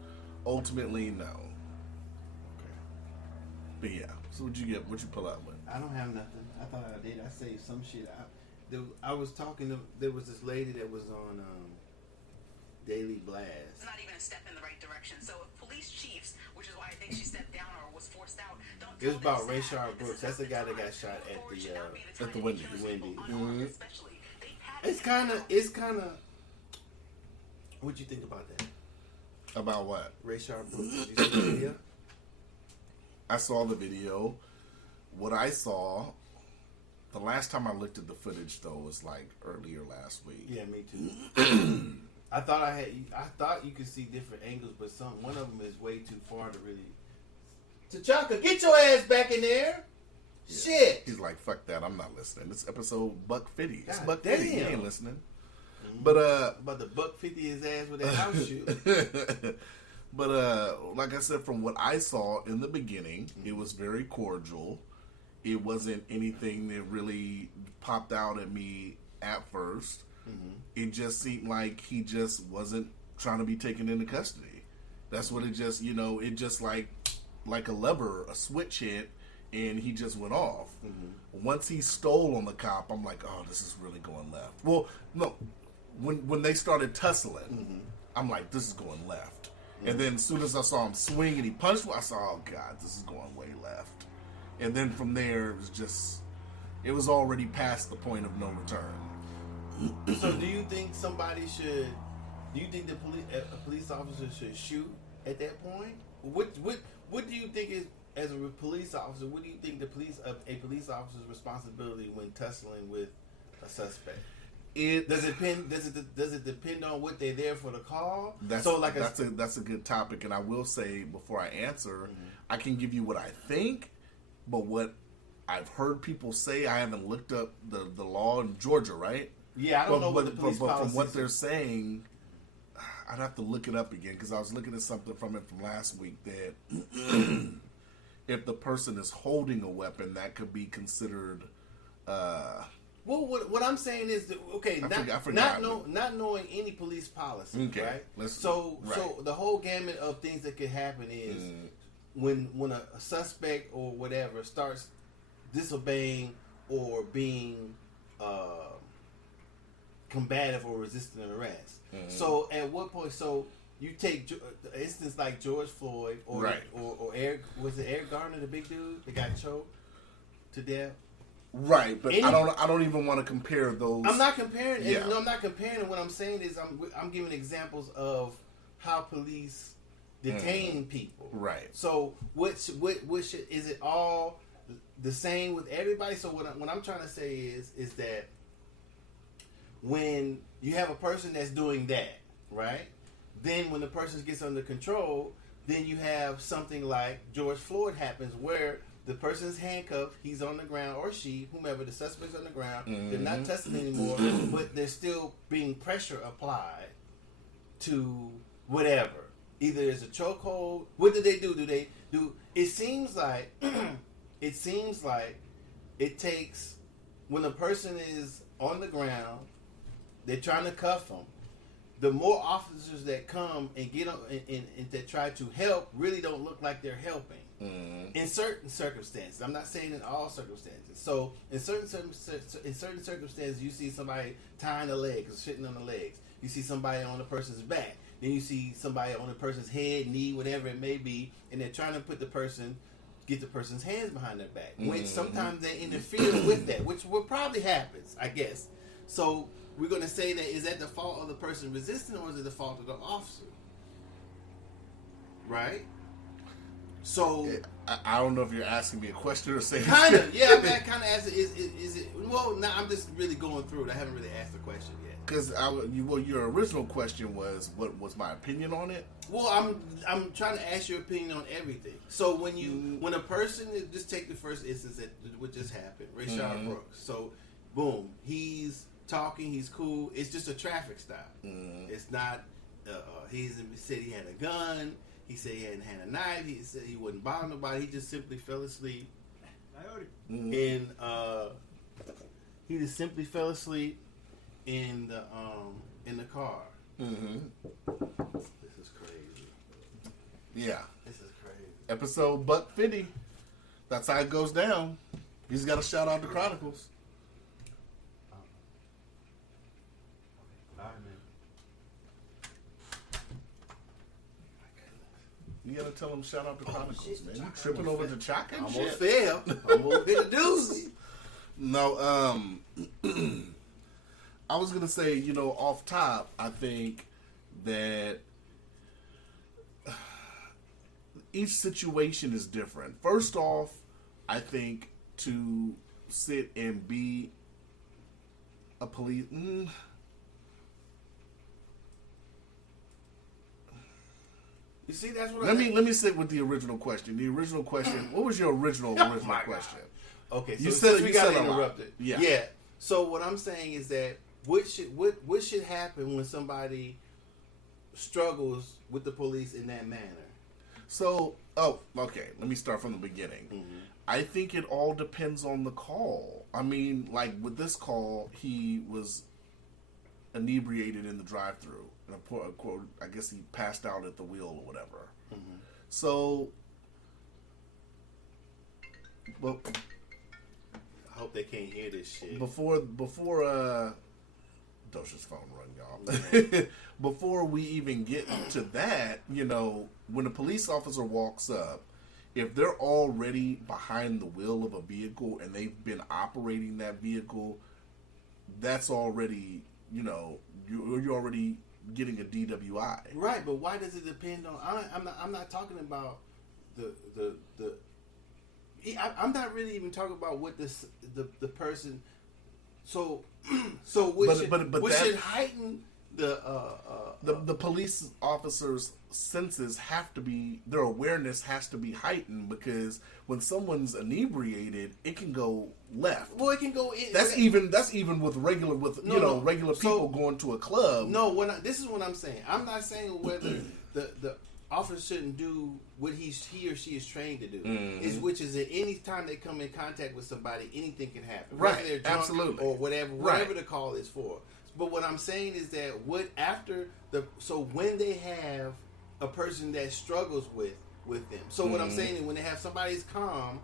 ultimately, no. Okay. But yeah, so what'd you get? What'd you pull out with? I don't have nothing. I thought I did. I saved some shit. I was talking to, there was this lady that was on Daily Blast. It's not even a step in the right direction. So if police chiefs, which is why I think she stepped down or was forced out, don't. It was about Rayshard Brooks. That's the guy that got shot at the Wendy's. It's kind of. What'd you think about that? About what? Rayshard Brooks. Did you see the video? I saw the video. What I saw The last time I looked at the footage, though, was like earlier last week. Yeah, me too. I thought you could see different angles, but one of them is way too far to really. T'Chaka, get your ass back in there! Yeah. Shit! He's like, fuck that, I'm not listening. It's episode Buck Fiddy. It's God Buck damn. Fiddy. He ain't listening. Mm-hmm. But about the buck 50 his ass with that house shoe. But like I said, from what I saw in the beginning, it was very cordial. It wasn't anything that really popped out at me at first. Mm-hmm. It just seemed like he just wasn't trying to be taken into custody. That's what it just, it just like a lever, a switch hit, and he just went off. Mm-hmm. Once he stole on the cop, I'm like, oh, this is really going left. Well, no, when they started tussling, mm-hmm. I'm like, this is going left. Mm-hmm. And then as soon as I saw him swing and he punched me, I saw, oh God, this is going way left. And then from there, it was already past the point of no return. So do you think a police officer should shoot at that point? What do you think is, as a police officer, what do you think a police officer's responsibility when tussling with a suspect? Does it depend on what they're there for the call? That's a good topic, and I will say before I answer, mm-hmm. I can give you what I think, but what I've heard people say, I haven't looked up the law in Georgia, right? Yeah, I don't know what the police but policies from what they're saying, I'd have to look it up again because I was looking at something from last week that if the person is holding a weapon, that could be considered. Well, what I'm saying is that not knowing any police policy, okay, right? So the whole gamut of things that could happen is when a suspect or whatever starts disobeying or being combative or resisting an arrest. Mm-hmm. So at what point? So you take an instance like George Floyd or Eric, was it Eric Garner, the big dude that got choked to death? Right, but I don't even want to compare those. I'm not comparing. Yeah. No, I'm not comparing. What I'm saying is I'm giving examples of how police detain people. Right. So what should, is it all the same with everybody? So what I'm trying to say is that when you have a person that's doing that, right? Then when the person gets under control, then you have something like George Floyd happens where the person's handcuffed, he's on the ground, or she, whomever, the suspect's on the ground, they're not tussling anymore, but there's still being pressure applied to whatever. Either there's a chokehold. What do? It seems like it takes, when a person is on the ground, they're trying to cuff them. The more officers that come and get on and that try to help really don't look like they're helping. Mm-hmm. In certain circumstances, I'm not saying in all circumstances. So in certain circumstances, you see somebody tying a leg, sitting on the legs. You see somebody on the person's back. Then you see somebody on the person's head, knee, whatever it may be, and they're trying to get the person's hands behind their back. Mm-hmm. Which sometimes they interfere with that, which will probably happens, I guess. So we're going to say that is that the fault of the person resisting, or is it the fault of the officer? Right? So I don't know if you're asking me a question or saying kind of. Yeah, I mean, I kind of asked it. Is it? Well, now I'm just really going through it. I haven't really asked the question yet. Because your original question was, what was my opinion on it? Well, I'm trying to ask your opinion on everything. So when a person, just take the first instance that what just happened, Rayshard Brooks. So boom, he's talking, he's cool. It's just a traffic stop. Mm-hmm. It's not. He said he had a gun. He said he hadn't had a knife. He said he wouldn't bother nobody. He just simply fell asleep. Mm-hmm. He just simply fell asleep in the car. Mm-hmm. This is crazy. Yeah. This is crazy. Episode Buck Fiddy. That's how it goes down. You just got to shout out the Chronicles. You gotta tell them shout out the Chronicles, man. You tripping over the Chaka and shit. Almost fell. Almost hit a doozy. No, I was gonna say, off top, I think that each situation is different. First off, I think to sit and be a police. You see, that's what. Let me sit with the original question. The original question. What was your original question? Okay, so You said we you got said a lot. interrupted. Yeah. So what I'm saying is that what should happen when somebody struggles with the police in that manner? So, okay. Let me start from the beginning. Mm-hmm. I think it all depends on the call. I mean, like with this call, he was inebriated in the drive-thru, and I guess he passed out at the wheel or whatever. Mm-hmm. So, well, I hope they can't hear this shit. before Docious phone run, y'all. Mm-hmm. Before we even get to that, when a police officer walks up, if they're already behind the wheel of a vehicle and they've been operating that vehicle, that's already, you're already getting a DWI. Right, but why does it depend on? I'm not talking about the. I'm not really even talking about what the person. So what should heighten the police officers' senses have to be, their awareness has to be heightened, because when someone's inebriated, it can go left. Well, it can go in. That's even with regular people going to a club. No, this is what I'm saying. I'm not saying whether the officer shouldn't do what he or she is trained to do. Mm-hmm. Which is at any time they come in contact with somebody, anything can happen. Right, Whether they're drunk absolutely. or whatever the call is for. But what I'm saying is that when they have a person that struggles with them. So what I'm saying is when they have somebody's calm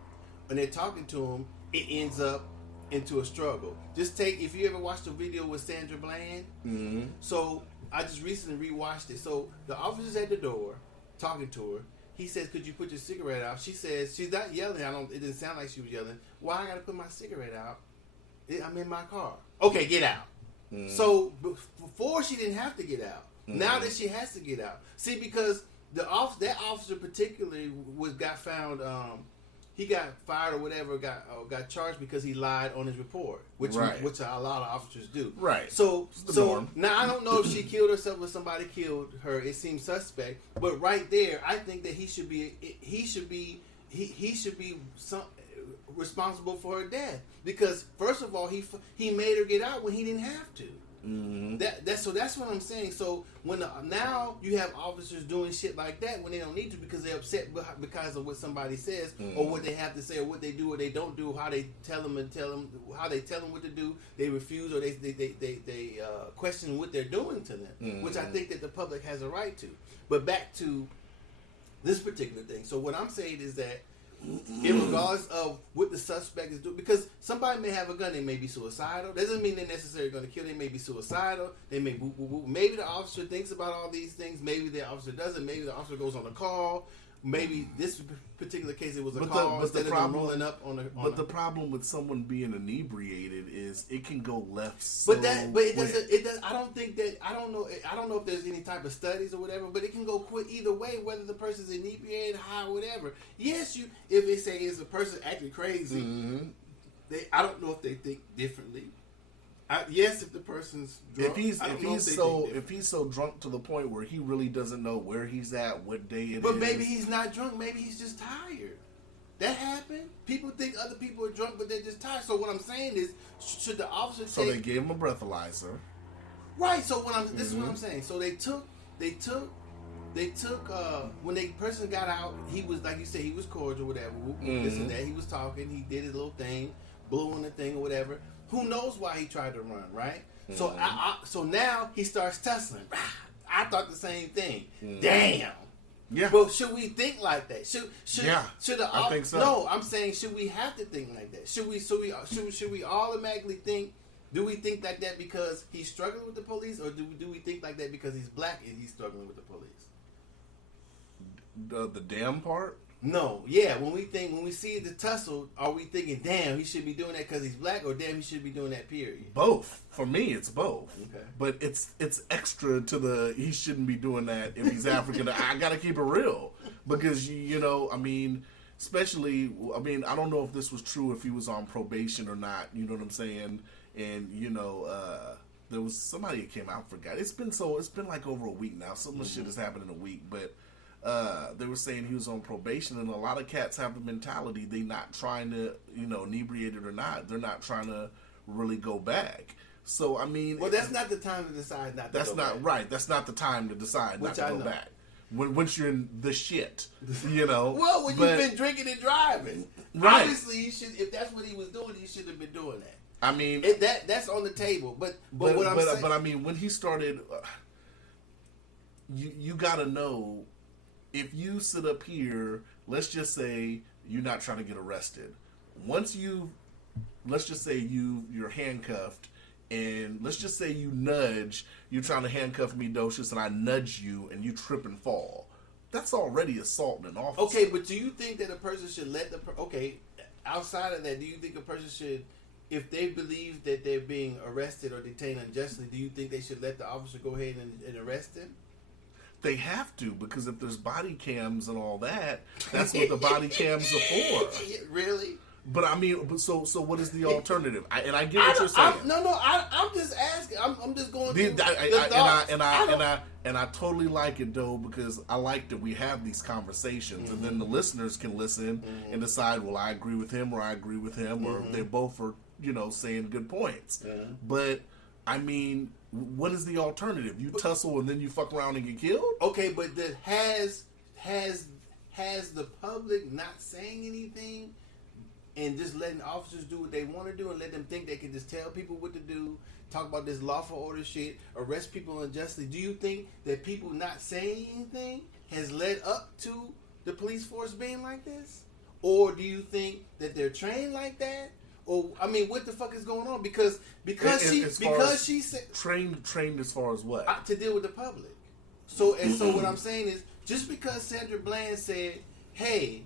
and they're talking to them, it ends up into a struggle. Just if you ever watched a video with Sandra Bland. Mm-hmm. So I just recently rewatched it. So the officer's at the door talking to her. He says, "Could you put your cigarette out?" She says, she's not yelling. It didn't sound like she was yelling. Why I gotta put my cigarette out? I'm in my car. Okay, get out. So before she didn't have to get out. Now that she has to get out. See, because that officer particularly got found. He got fired or whatever. Got charged because he lied on his report, which a lot of officers do. Right. So norm. now I don't know if she killed herself or somebody killed her. It seems suspect. But right there, I think that he should be responsible for her death, because first of all he made her get out when he didn't have to. Mm-hmm. That's what I'm saying. So now you have officers doing shit like that when they don't need to, because they're upset because of what somebody says, or what they have to say, or what they do or they don't do, how they tell them what to do. They refuse, or they question what they're doing to them, which I think that the public has a right to. But back to this particular thing. So what I'm saying is that, in regards of what the suspect is doing, because somebody may have a gun, they may be suicidal. That doesn't mean they're necessarily going to kill. They may be suicidal. They may maybe the officer thinks about all these things. Maybe the officer doesn't. Maybe the officer goes on a call. Maybe this particular case, it was a call instead of them rolling up on a. But the problem with someone being inebriated is it can go left. But it doesn't. It does. I don't think that. I don't know if there's any type of studies or whatever. But it can go quick either way, whether the person's inebriated, high, whatever. Yes, if they say is a person acting crazy, I don't know if they think differently. Yes, if the person's drunk, if he's so drunk to the point where he really doesn't know where he's at, what day it is. But maybe he's not drunk. Maybe he's just tired. That happened. People think other people are drunk, but they're just tired. So what I'm saying is, should the officer So they gave him a breathalyzer. Right. So this is what I'm saying. So they took when the person got out, he was, like you said, he was cordial, whatever. This and that. He was talking. He did his little thing, blew on the thing or whatever. Who knows why he tried to run, right? So so now he starts tussling. I thought the same thing. Damn. Yeah. But should we think like that? Should I think so. No, I'm saying, should we have to think like that? Should we automatically think? Do we think like that because he's struggling with the police, or do we think like that because he's black and he's struggling with the police? The damn part? No, yeah. When we see the tussle, are we thinking, damn, he should be doing that because he's black, or damn, he should be doing that, period? Both. For me, it's both. Okay. But it's extra to he shouldn't be doing that if he's African. I gotta keep it real, because Especially, I mean, I don't know if this was true if he was on probation or not. You know what I'm saying? And there was somebody that came out. I forgot. It's been like over a week now. So much shit has happened in a week, but they were saying he was on probation, and a lot of cats have the mentality they not trying to, inebriated or not, they're not trying to really go back. So I mean, well, that's not the time to decide not to. That's go not back. right. That's not the time to decide not to go back. Once you're in the shit, Well, when you've been drinking and driving, right? Obviously, you should. If that's what he was doing, he should have been doing that. I mean, that's on the table. But what I'm saying, but I mean, when he started, you got to know, if you sit up here, let's just say you're not trying to get arrested. Once let's just say you're handcuffed, and let's just say you're trying to handcuff me, Docious, and I nudge you, and you trip and fall. That's already assaulting an officer. Okay, but do you think that a person should let outside of that, do you think a person should, if they believe that they're being arrested or detained unjustly, do you think they should let the officer go ahead and arrest him? They have to, because if there's body cams and all that, that's what the body cams are for. Really? But I mean, so what is the alternative? I get what you're saying. I'm just asking. I'm just going through and I totally like it though, because I like that we have these conversations, and then the listeners can listen and decide, well, I agree with him or I agree with him, or they both are saying good points. But I mean, what is the alternative? You tussle and then you fuck around and get killed? Okay, but has the public not saying anything and just letting officers do what they want to do and let them think they can just tell people what to do, talk about this lawful order shit, arrest people unjustly? Do you think that people not saying anything has led up to the police force being like this? Or do you think that they're trained like that? Or I mean, what the fuck is going on? Because she said trained as far as what? To deal with the public. So what I'm saying is, just because Sandra Bland said, "Hey,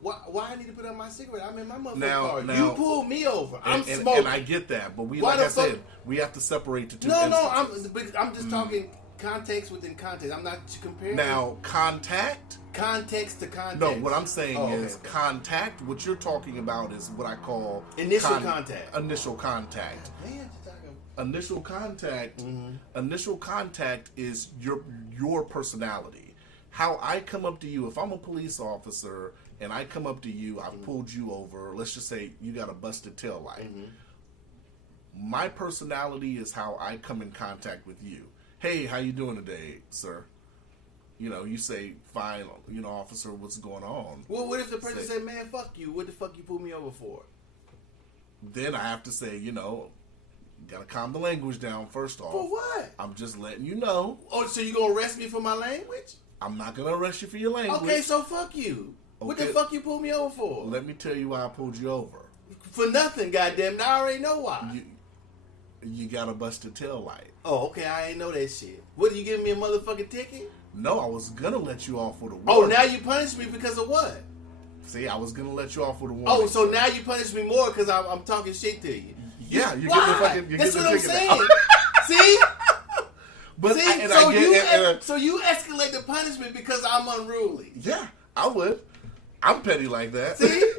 why I need to put on my cigarette? I'm in my motherfucking car. You pulled me over. I'm smoking." And I get that, but we said, we have to separate the two. I'm just talking context within context. I'm not comparing. Now, context to context. No, what I'm saying is contact. What you're talking about is what I call initial contact. Initial contact. Initial contact. Initial contact is your personality. How I come up to you. If I'm a police officer and I come up to you, I've pulled you over. Let's just say you got a busted tail light. My personality is how I come in contact with you. Hey, how you doing today, sir? You say, fine, officer, what's going on? Well, what if the person said, man, fuck you. What the fuck you pulled me over for? Then I have to say, gotta calm the language down first off. For what? I'm just letting you know. Oh, so you gonna arrest me for my language? I'm not gonna arrest you for your language. Okay, so fuck you. Okay. What the fuck you pulled me over for? Let me tell you why I pulled you over. For nothing, goddamn. I already know why. You got a busted tail light. Oh, okay, I ain't know that shit. What, you giving me a motherfucking ticket? No, I was gonna let you off with a warning. Oh, now you punish me because of what? See, I was gonna let you off with a warning. Oh, so now you punish me more because I'm talking shit to you. Yeah, you're why? getting That's the what I'm ticket saying. now. See? But See, so you escalate the punishment because I'm unruly. Yeah, I would. I'm petty like that. See?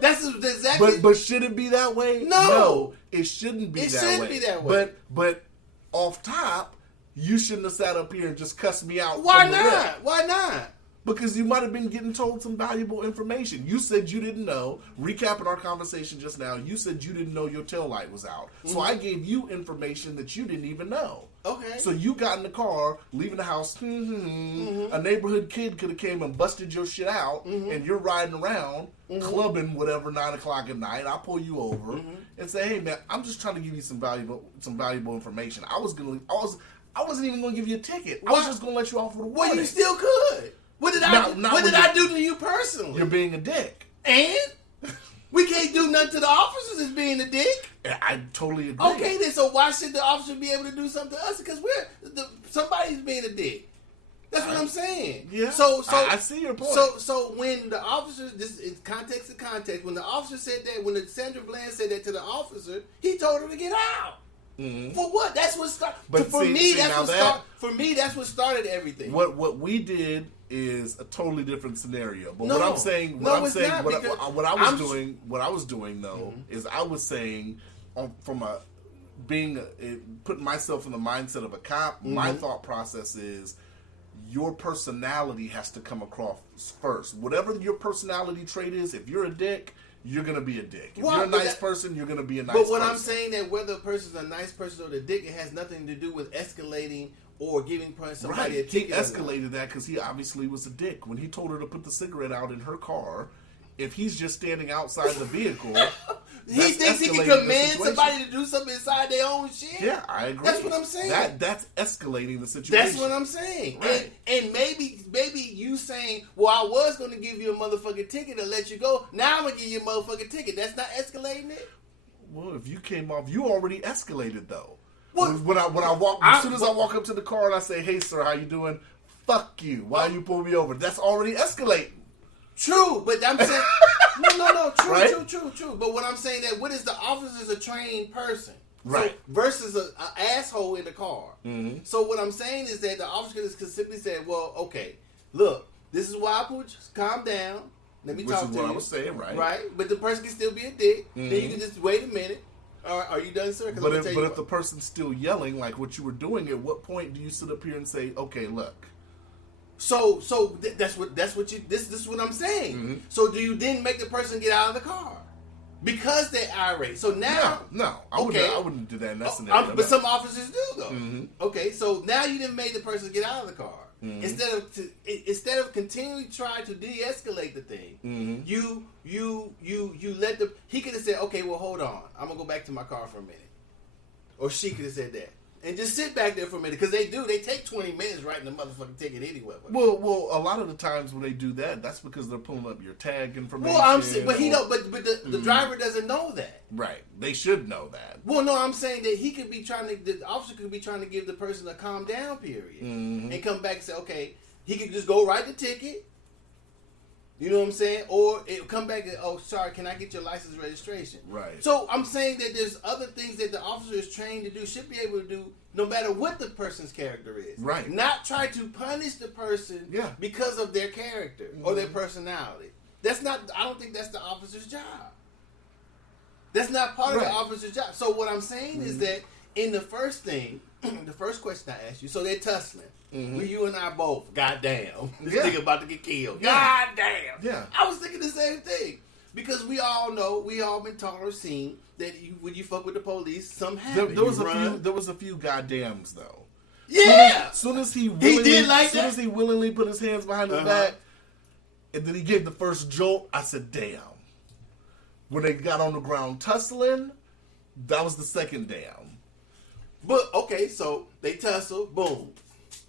That's exactly. But should it be that way? No, it shouldn't be it that way. It shouldn't be that way. But off top, you shouldn't have sat up here and just cussed me out. Why not? Why not? Because you might have been getting told some valuable information. You said you didn't know. Recapping our conversation just now, you said you didn't know your tail light was out. So I gave you information that you didn't even know. Okay. So you got in the car, leaving the house. A neighborhood kid could have came and busted your shit out, and you're riding around, clubbing whatever 9 o'clock at night. I pull you over and say, "Hey man, I'm just trying to give you some valuable information. I wasn't even gonna give you a ticket. I was just gonna let you off with a warning." Well, you still could. What did I do to you personally? You're being a dick. And we can't do nothing to the officers as being a dick. I totally agree. Okay, then, so why should the officer be able to do something to us? Because somebody's being a dick. That's what I'm saying. Yeah. So I see your point. So when the officers, this is context to context. When the officer said that, when Sandra Bland said that to the officer, he told her to get out. For what? That's what started. For me, that's what started everything. What we did is a totally different scenario. But No. what I'm saying, No, what it's I'm saying, not, what, because what I was I'm- doing, what I was doing though, is I was saying, from a putting myself in the mindset of a cop, my thought process is your personality has to come across first. Whatever your personality trait is, if you're a dick, you're gonna be a dick. If Well, you're a but nice that- person, you're gonna be a nice But person. what I'm saying that whether a person's a nice person or a dick, it has nothing to do with escalating or giving somebody Right, a he ticket. or not. escalated that because he obviously was a dick. When he told her to put the cigarette out in her car, if he's just standing outside the vehicle, He that's thinks he can escalating the command situation. somebody to do something inside their own shit. Yeah, I agree. That's what I'm saying. That's escalating the situation. That's what I'm saying. Right. And maybe you saying, well, I was going to give you a motherfucking ticket to let you go. Now I'm going to give you a motherfucking ticket. That's not escalating it? Well, if you came off, you already escalated though. What? When I walk, as soon as I walk up to the car and I say, "Hey, sir, how you doing?" Fuck you. Why you pull me over? That's already escalating. True, but I'm saying no, true, Right? true. But what I'm saying that what is the officer's a trained person, Right. So, versus an asshole in the car. Mm-hmm. So what I'm saying is that the officer could simply say, "Well, okay, look, this is why I put you. Calm down. Let me Which talk is to what you." I was saying, right? Right, but the person can still be a dick. Then you Mhm. can just wait a minute. Are you done, sir? 'Cause I'm But gonna if tell but you if the person's still yelling like what you were doing, at what point do you sit up here and say, "Okay, look"? That's what you this is what I'm saying. Mm-hmm. So do you then make the person get out of the car because they're irate? So now No, I wouldn't do that in that Oh, scenario. but no. some officers do though. Mhm. Okay, so now you didn't make the person get out of the car Mm-hmm. instead of continually trying to de-escalate the thing. Mhm. You let the he could have said, "Okay, well, hold on, I'm gonna go back to my car for a minute," or she could have said that. And just sit back there for a minute because they take 20 minutes writing the motherfucking ticket anyway. Well, a lot of the times when they do that, that's because they're pulling up your tag information. Well, I'm saying, but he or- don't. But the driver doesn't know that. Right, they should know that. Well, no, I'm saying that he could be trying to. The officer could be trying to give the person a calm down period and come back and say, okay, he could just go write the ticket. You know what I'm saying? Or it come back and, oh, sorry, can I get your license registration? Right. So I'm saying that there's other things that the officer is trained to do, should be able to do, no matter what the person's character is. Right. Not try to punish the person because of their character or their personality. That's not. I don't think that's the officer's job. That's not part of the officer's job. So what I'm saying is that in the first thing, the first question I asked you, so they're tussling. Well, you and I both, goddamn, this nigga about to get killed. Yeah. Goddamn. Yeah. I was thinking the same thing. Because we all know, we all been taught or seen that when you fuck with the police, something happens. There was a few goddams though. Yeah. Soon as he willingly, did like soon that? as he willingly put his hands behind his back, and then he gave the first jolt, I said, "Damn." When they got on the ground tussling, that was the second damn. But, okay, so they tussle, boom.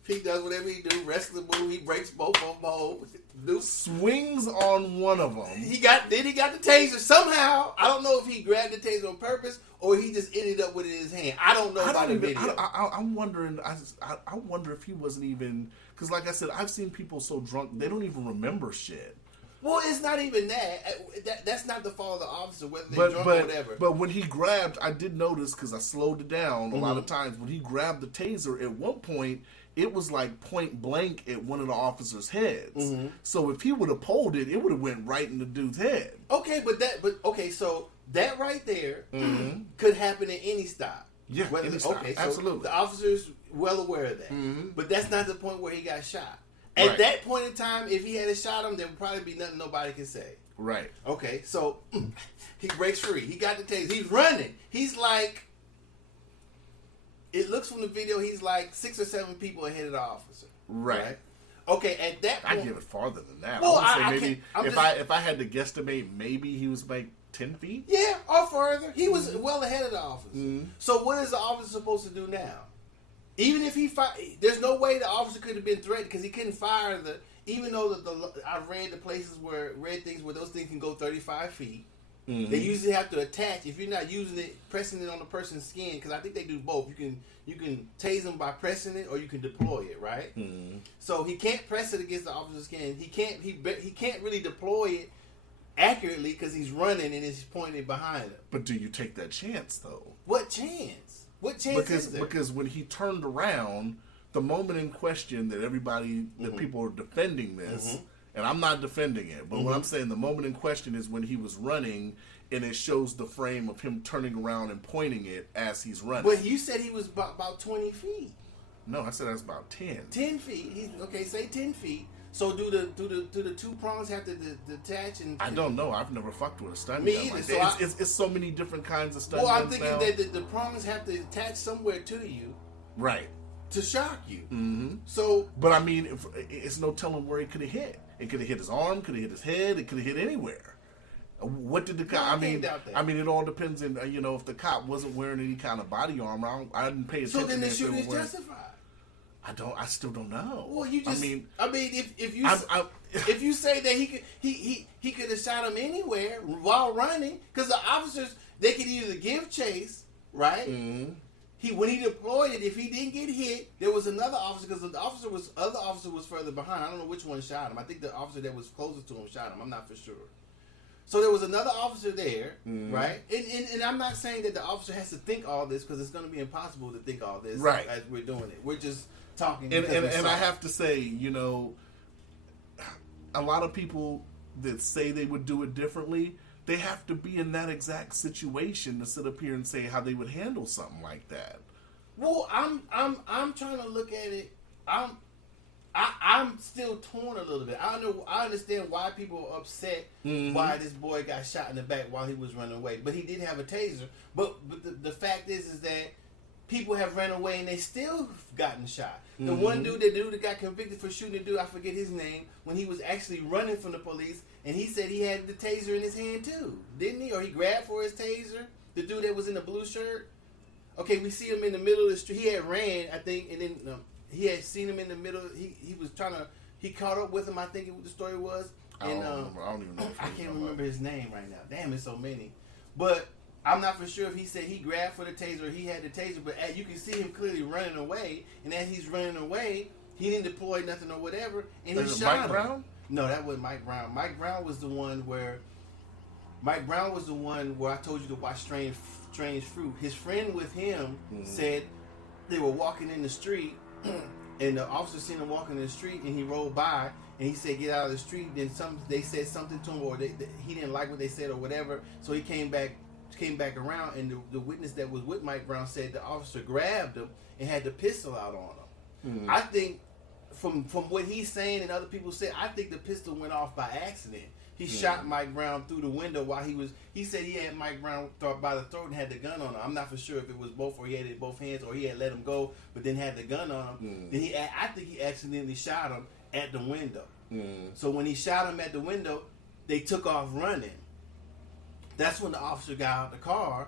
He does whatever he do, wrestling move, he breaks both of them. Swings on one of them. He got the taser somehow. I don't know if he grabbed the taser on purpose or he just ended up with it in his hand. I don't know about the video. I'm wondering. I wonder if he wasn't even, because like I said, I've seen people so drunk they don't even remember shit. Well, it's not even that. That's not the fault of the officer, whether they're drunk or whatever. But when he grabbed, I did notice because I slowed it down a lot of times. When he grabbed the taser, at one point it was like point blank at one of the officers' heads. So if he would have pulled it, it would have went right in the dude's head. Okay, so that right there could happen at any stop. Yeah, any stop. Okay, so Absolutely. the officer's well aware of that. But that's not the point where he got shot. Right. At that point in time, if he had shot him, there would probably be nothing nobody can say. Right. Okay, so he breaks free. He got the taser. He's running. He's like, it looks from the video, he's like 6 or 7 people ahead of the officer. Right. Okay, at that point, I give it farther than that. Well, I would say maybe I'm if I had to guesstimate, maybe he was like 10 feet. yeah, or further. He was well ahead of the officer. So what is the officer supposed to do now? Even if he there's no way the officer could have been threatened because he couldn't fire the. Even though I've read the places where those things can go 35 feet. They usually have to attach. If you're not using it, pressing it on the person's skin, because I think they do both. You can tase them by pressing it, or you can deploy it. Right. So he can't press it against the officer's skin. He can't really deploy it accurately because he's running and it's pointed behind him. But do you take that chance though? What chance? What chance is there? Because when he turned around, the moment in question that everybody, that people are defending this, and I'm not defending it, but what I'm saying, the moment in question is when he was running, and it shows the frame of him turning around and pointing it as he's running. But you said he was about 20 feet. No, I said that's about 10. 10 feet. Okay, say 10 feet. So do the two prongs have to detach? And I don't know. I've never fucked with a stun Me gun either, like so that. It's so many different kinds of stun Well, I'm guns thinking now. that the prongs have to attach somewhere to you Right. to shock you. Mm-hmm. So, But I mean, it's no telling where he could have hit. It could have hit his arm, could have hit his head, it could have hit anywhere. What did the cop? No, I I mean, can't doubt that. I mean, it all depends. In if the cop wasn't wearing any kind of body armor, I didn't pay attention. so then the if they shooting is were wearing- justified. I still don't know. Well, you just. I mean, if you I- if you say that he could have shot him anywhere while running, because the officers they could either give chase, right? Mm-hmm. When he deployed it, if he didn't get hit, there was another officer because the other officer was further behind. I don't know which one shot him. I think the officer that was closest to him shot him. I'm not for sure. So there was another officer there, right? And I'm not saying that the officer has to think all this because it's going to be impossible to think all this Right. as we're doing it. We're just talking. And because we saw I it. have to say, a lot of people that say they would do it differently, they have to be in that exact situation to sit up here and say how they would handle something like that. Well, I'm trying to look at it. I'm still torn a little bit. I understand why people are upset why this boy got shot in the back while he was running away. But he did have a taser. But the fact is that people have ran away and they still gotten shot. The one dude that got convicted for shooting a dude, I forget his name, when he was actually running from the police, and he said he had the taser in his hand too, didn't he? Or he grabbed for his taser. The dude that was in the blue shirt. Okay, we see him in the middle of the street. He had ran, I think, and then he had seen him in the middle. He was trying to. He caught up with him. I think the story was. And, I don't even know. I can't remember his name right now. Damn, it's so many. But I'm not for sure if he said he grabbed for the taser or he had the taser. But you can see him clearly running away. And as he's running away, he didn't deploy nothing or whatever. And he Is it shot Mike him. Brown? No, that wasn't Mike Brown. Mike Brown was the one where. Mike Brown was the one where I told you to watch Strange Fruit. His friend with him said they were walking in the street, and the officer seen him walking in the street, and he rolled by, and he said, "Get out of the street." Then they said something to him, or he didn't like what they said, or whatever. So he came back around, and the witness that was with Mike Brown said the officer grabbed him and had the pistol out on him. I think from what he's saying and other people said, I think the pistol went off by accident. He shot Mike Brown through the window while he said he had Mike Brown by the throat and had the gun on him. I'm not for sure if it was both or he had it in both hands or he had let him go but then had the gun on him. Then I think he accidentally shot him at the window. So when he shot him at the window, they took off running. That's when the officer got out the car.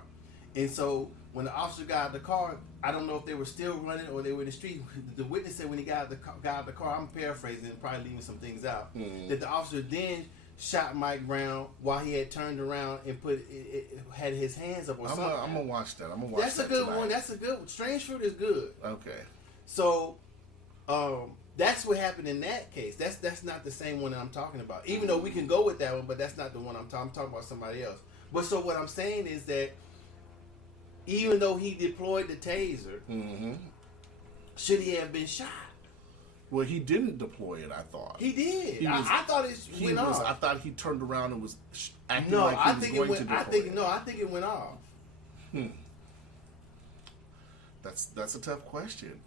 And so when the officer got out the car, I don't know if they were still running or they were in the street. The witness said when he got out the car, I'm paraphrasing and probably leaving some things out, that the officer then shot Mike Brown while he had turned around and had his hands up or something. I'm gonna watch that. I'm gonna watch That's that a good tonight. one. That's a good one. Strange Fruit is good. Okay. So, that's what happened in that case. That's not the same one that I'm talking about. Even though we can go with that one, but that's not the one I'm talking about somebody else. But so what I'm saying is that even though he deployed the taser, should he have been shot? Well, he didn't deploy it. I thought He did. He was- I thought it went off. I thought he turned around and was acting No, like he I was think going it went. to I deploy think it. no. I think it went off. That's a tough question.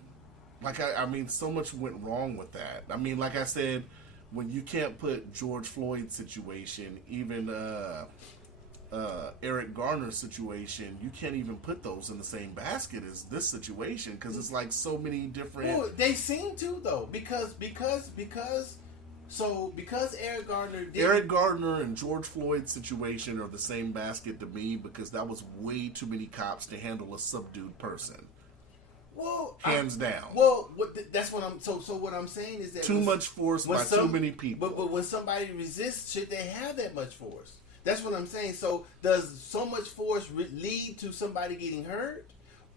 Like I mean, so much went wrong with that. I mean, like I said, when you can't put George Floyd's situation, even Eric Garner's situation, you can't even put those in the same basket as this situation because it's like so many different. Well, they seem to though because Eric Garner did. Eric Gardner and George Floyd's situation are the same basket to me because that was way too many cops to handle a subdued person. Well, Hands down. Well, that's what I'm. So what I'm saying is that Too much force by too many people. But when somebody resists, should they have that much force? That's what I'm saying. So does so much force lead to somebody getting hurt,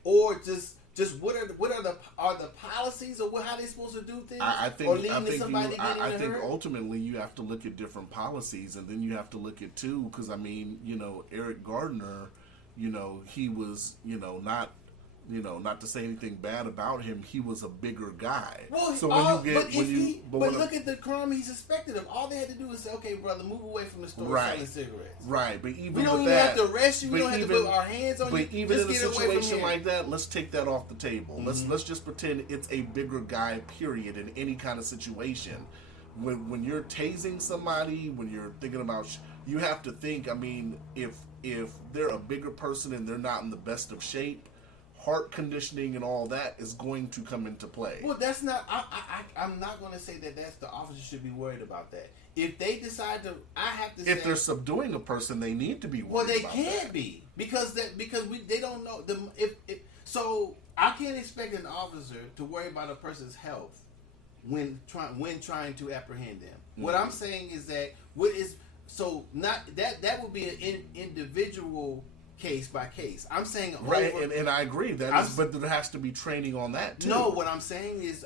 or just what are the policies or how they supposed to do things? I think or leading to somebody getting I think hurt? ultimately you have to look at different policies, and then you have to look at because I mean, Eric Gardner, he was, not not to say anything bad about him, he was a bigger guy. Well, so but look at the crime he suspected of. All they had to do was say, "Okay, brother, move away from the store selling cigarettes." Right, but even we don't with even that, have to arrest you. We don't have to put our hands on you. But even just in a get away from situation here. like that, let's take that off the table. Let's just pretend it's a bigger guy. Period. In any kind of situation, when you're tasing somebody, when you're thinking about, you have to think. I mean, if they're a bigger person and they're not in the best of shape, heart conditioning and all that is going to come into play. Well, that's not. I'm not going to say that that's the officer should be worried about that. If they decide to, I have to. If they're subduing a person, they need to be worried. Well, they about can't that. be because they don't know the so I can't expect an officer to worry about a person's health when trying to apprehend them. What I'm saying is that that would be an individual case by case. I'm saying right, and I agree but there has to be training on that too. No, what I'm saying is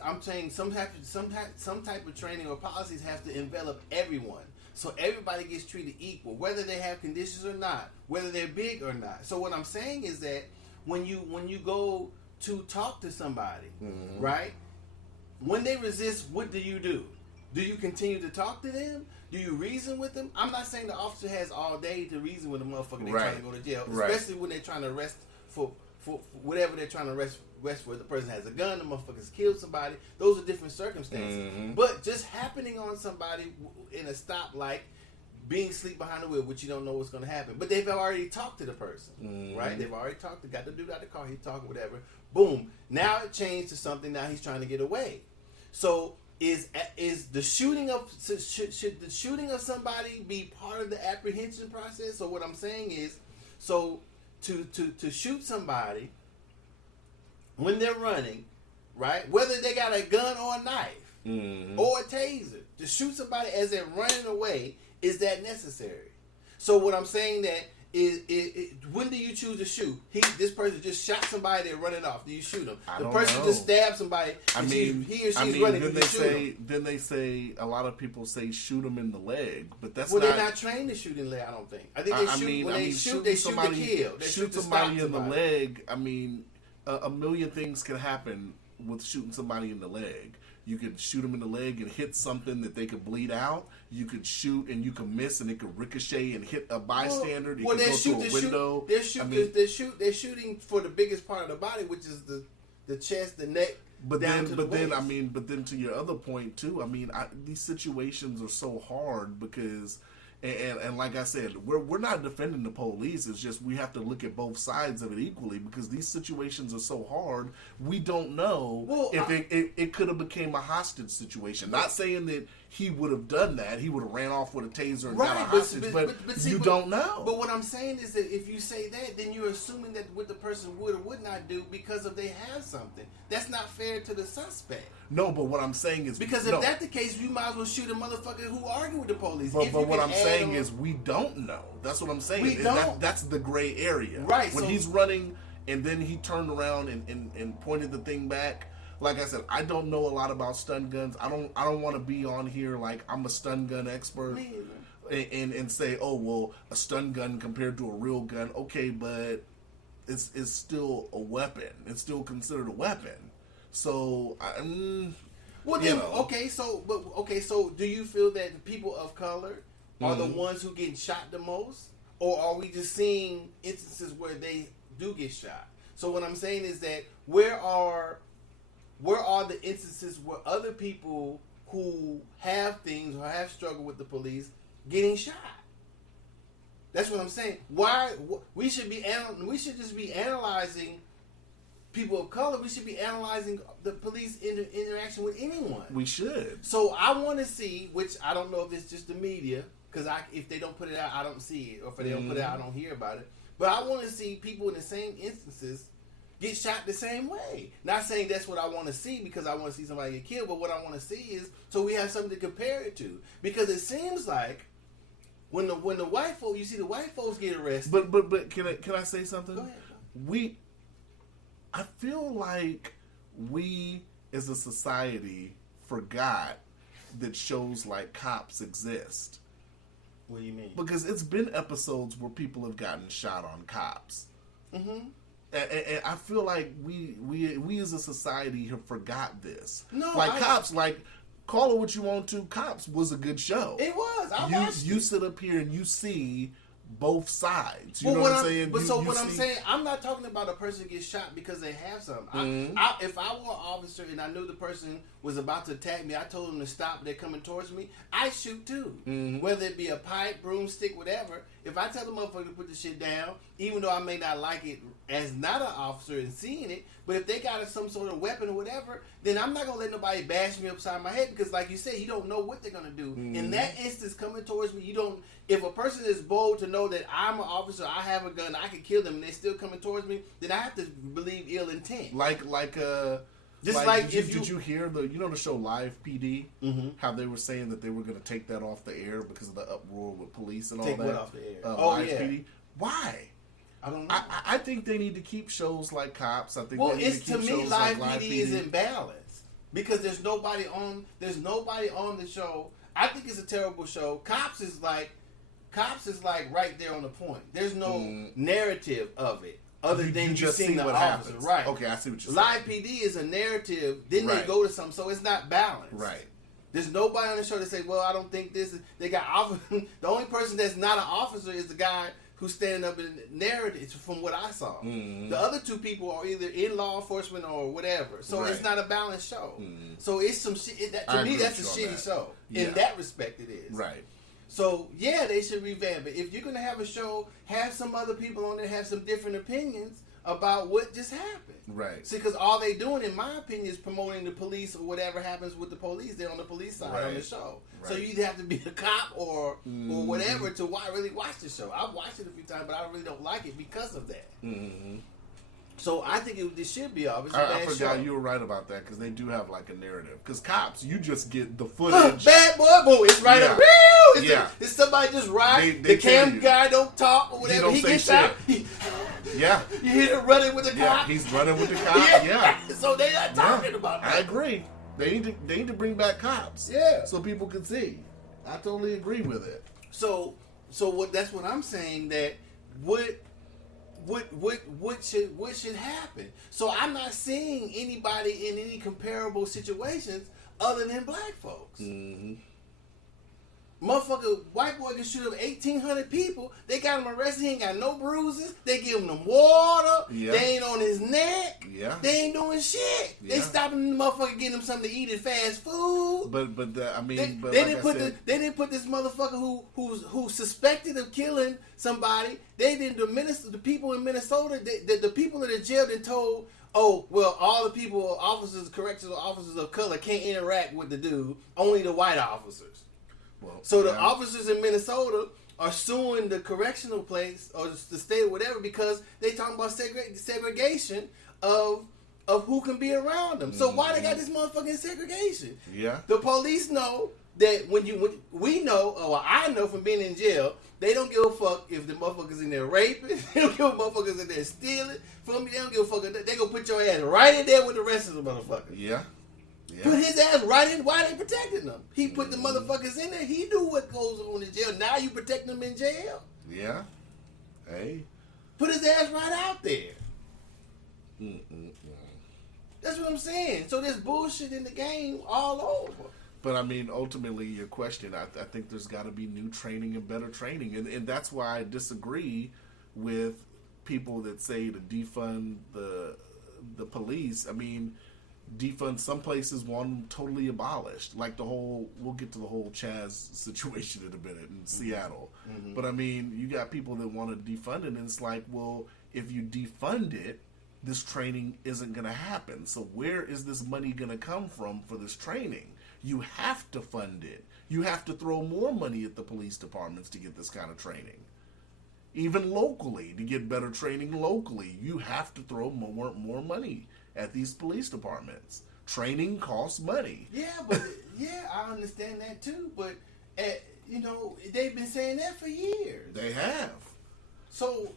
some type of training or policies have to envelop everyone, so everybody gets treated equal, whether they have conditions or not, whether they're big or not. So what I'm saying is that when you go to talk to somebody, right? When they resist, what do? Do you continue to talk to them? Do you reason with them? I'm not saying the officer has all day to reason with a motherfucker they're trying to go to jail, especially when they're trying to arrest for whatever they're trying to arrest for. The person has a gun, the motherfucker's killed somebody. Those are different circumstances. But just happening on somebody in a stoplight, being asleep behind the wheel, which you don't know what's going to happen. But they've already talked to the person, right? They've already talked. Got the dude out the car. He's talking, whatever. Boom. Now it changed to something. Now he's trying to get away. So is the shooting of should the shooting of somebody be part of the apprehension process? So what I'm saying is, so to shoot somebody when they're running, right? Whether they got a gun or a knife or a taser, to shoot somebody as they're running away, is that necessary? So what I'm saying that is when do you choose to shoot? This person just shot somebody, they're running off. Do you shoot them? The person just stabbed somebody. He or she's running. Then they say a lot of people say shoot them in the leg, but that's they're not trained to shoot in the leg. I don't think. I think they shoot. They shoot to kill. They shoot somebody in the leg. I mean, a million things can happen with shooting somebody in the leg. You could shoot them in the leg and hit something that they could bleed out. You could shoot and you could miss and it could ricochet and hit a bystander. It could go through a window. They're shooting for the biggest part of the body, which is the chest, the neck. But then to your other point too. I mean, these situations are so hard because. And like I said, we're not defending the police. It's just we have to look at both sides of it equally because these situations are so hard. We don't know if it could have became a hostage situation. Not saying that he would have done that. He would have ran off with a taser and got a hostage, but you don't know. But what I'm saying is that if you say that, then you're assuming that what the person would or would not do because of they have something. That's not fair to the suspect. No, but what I'm saying is because if that's the case, you might as well shoot a motherfucker who argue with the police. But what I'm saying is we don't know. That's what I'm saying. We don't. That's the gray area. Right. When he's running and then he turned around and pointed the thing back. Like I said, I don't know a lot about stun guns. I don't want to be on here like I'm a stun gun expert and say, oh well, a stun gun compared to a real gun. Okay, but it's still a weapon. It's still considered a weapon. So, So do you feel that the people of color are the ones who get shot the most, or are we just seeing instances where they do get shot? So what I'm saying is that where are the instances where other people who have things or have struggled with the police getting shot? That's what I'm saying. We should just be analyzing people of color. We should be analyzing the police interaction with anyone. We should. So I want to see, which I don't know if it's just the media, because if they don't put it out, I don't see it, or if they don't put it out, I don't hear about it. But I want to see people in the same instances get shot the same way. Not saying that's what I want to see because I want to see somebody get killed, but what I want to see is so we have something to compare it to. Because it seems like when the white folks, you see the white folks get arrested. But can I say something? Go ahead. I feel like we as a society forgot that shows like Cops exist. What do you mean? Because it's been episodes where people have gotten shot on Cops. Mm-hmm. And I feel like we as a society have forgot this. No, Cops, call it what you want to. Cops was a good show. It was. I watched You it. sit up here and you see both sides. You Well, know what I'm saying? But You I'm see- saying, I'm not talking about a person gets shot because they have something. Mm-hmm. If I were an officer and I knew the person was about to attack me, I told them to stop. They're coming towards me. I shoot too, Mm-hmm. whether it be a pipe, broomstick, whatever. If I tell the motherfucker to put the shit down, even though I may not like it as not an officer and seeing it, but if they got some sort of weapon or whatever, then I'm not gonna let nobody bash me upside my head because, like you said, you don't know what they're gonna do. Mm-hmm. In that instance, coming towards me, you don't. If a person is bold to know that I'm an officer, I have a gun, I can kill them, and they're still coming towards me, then I have to believe ill intent. Did you hear the show Live PD? Mm-hmm. How they were saying that they were going to take that off the air because of the uproar with police and all Take that. what off the air? Live yeah. PD. Why? I don't know. I think they need to keep shows like Cops. I think Well, they need it's to to keep me, shows Live like PD is imbalanced because there's nobody on the show. I think it's a terrible show. Cops is like right there on the point. There's no narrative of it other than you just seeing see the what officer. happens. Right. Okay, I see what you're Live saying. PD is a narrative. Then Right. they go to something, so it's not balanced. Right. There's nobody on the show that say, "Well, I don't think this is." They got the only person that's not an officer is the guy who's standing up in the narrative. From what I saw, the other two people are either in law enforcement or whatever. So it's Right. not a balanced show. So it's some shit. To me, that's a shitty show. Yeah. In that respect, it is. Right. So yeah, they should revamp it. If you're gonna have a show, have some other people on there have some different opinions about what just happened. Right. See, because all they doing, in my opinion, is promoting the police or whatever happens with the police. They're on the police side on the Right. show. So Right. you either have to be a cop or whatever to really watch the show. I've watched it a few times, but I really don't like it because of that. Mm-hmm. So I think this should be off. It's a I bad forgot show. you were right about that because they do have like a narrative. Because Cops, you just get the footage. Bad boy, boom! It's right Yeah. up. It's, Yeah. it's somebody just ride. They The cam tell you. guy don't talk or whatever. don't He say gets shit. out. Yeah. You hear him running with the Yeah. cop. He's running with the cop. Yeah. So they not talking about that. I agree. They need to bring back Cops. Yeah. So people can see. I totally agree with it. So what? That's what I'm saying. That what should happen? So I'm not seeing anybody in any comparable situations other than black folks. Mm-hmm. Motherfucker, white boy can shoot up 1,800 people. They got him arrested. He ain't got no bruises. They giving him water. Yeah. They ain't on his neck. Yeah. They ain't doing shit. They Yeah. stopping the motherfucker getting him something to eat at fast food. But They didn't put this motherfucker who's suspected of killing somebody. They didn't. The people in Minnesota, the people in the jail, then told, oh well, all the people, correctional officers of color can't interact with the dude. Only the white officers. Well, So the yeah. officers in Minnesota are suing the correctional place or the state or whatever because they talking about segregation of who can be around them. So why they got this motherfucking segregation? Yeah. The police know that when we know, or I know from being in jail, they don't give a fuck if the motherfuckers in there raping. They don't give a motherfuckers in there stealing from me. They don't give a fuck. They gonna put your ass right in there with the rest of the motherfuckers. Yeah. Put his ass right in. Why they protecting them? He put the motherfuckers in there. He knew what goes on in jail. Now you protecting them in jail. Yeah. Hey. Put his ass right out there. Mm-mm-mm. That's what I'm saying. So there's bullshit in the game all over. But I mean, ultimately, your question, I think there's got to be new training and better training. And that's why I disagree with people that say to defund the police. I mean, defund some places want them totally abolished. Like we'll get to the whole CHAZ situation in a minute in Seattle. Mm-hmm. But I mean, you got people that want to defund it, and it's like, well, if you defund it, this training isn't going to happen. So where is this money going to come from for this training? You have to fund it. You have to throw more money at the police departments to get this kind of training. Even locally, to get better training locally, you have to throw more money at these police departments. Training costs money. Yeah, but I understand that too. But they've been saying that for years. They have. So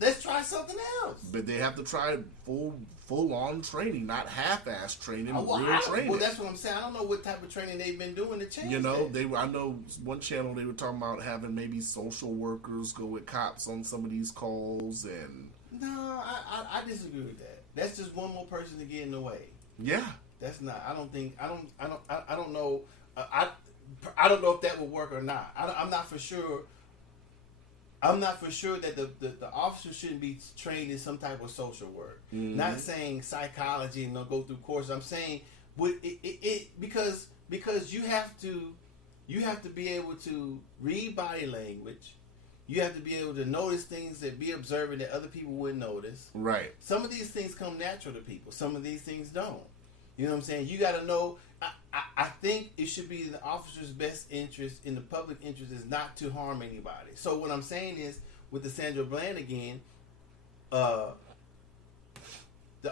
let's try something else. But they have to try full-on training, not half-ass training, real training. Well, that's what I'm saying. I don't know what type of training they've been doing to change that. I know one channel they were talking about having maybe social workers go with cops on some of these calls and No, I disagree with that. That's just one more person to get in the way. Yeah. That's not. I don't know. I don't know if that will work or not. I'm not for sure. I'm not for sure that the officer shouldn't be trained in some type of social work. Mm-hmm. Not saying psychology and they'll go through courses. I'm saying because you have to be able to read body language. You have to be able to notice things that be observant that other people wouldn't notice. Right. Some of these things come natural to people. Some of these things don't. You know what I'm saying? You got to know. I think it should be in the officer's best interest, in the public interest, is not to harm anybody. So what I'm saying is, with the Sandra Bland again, the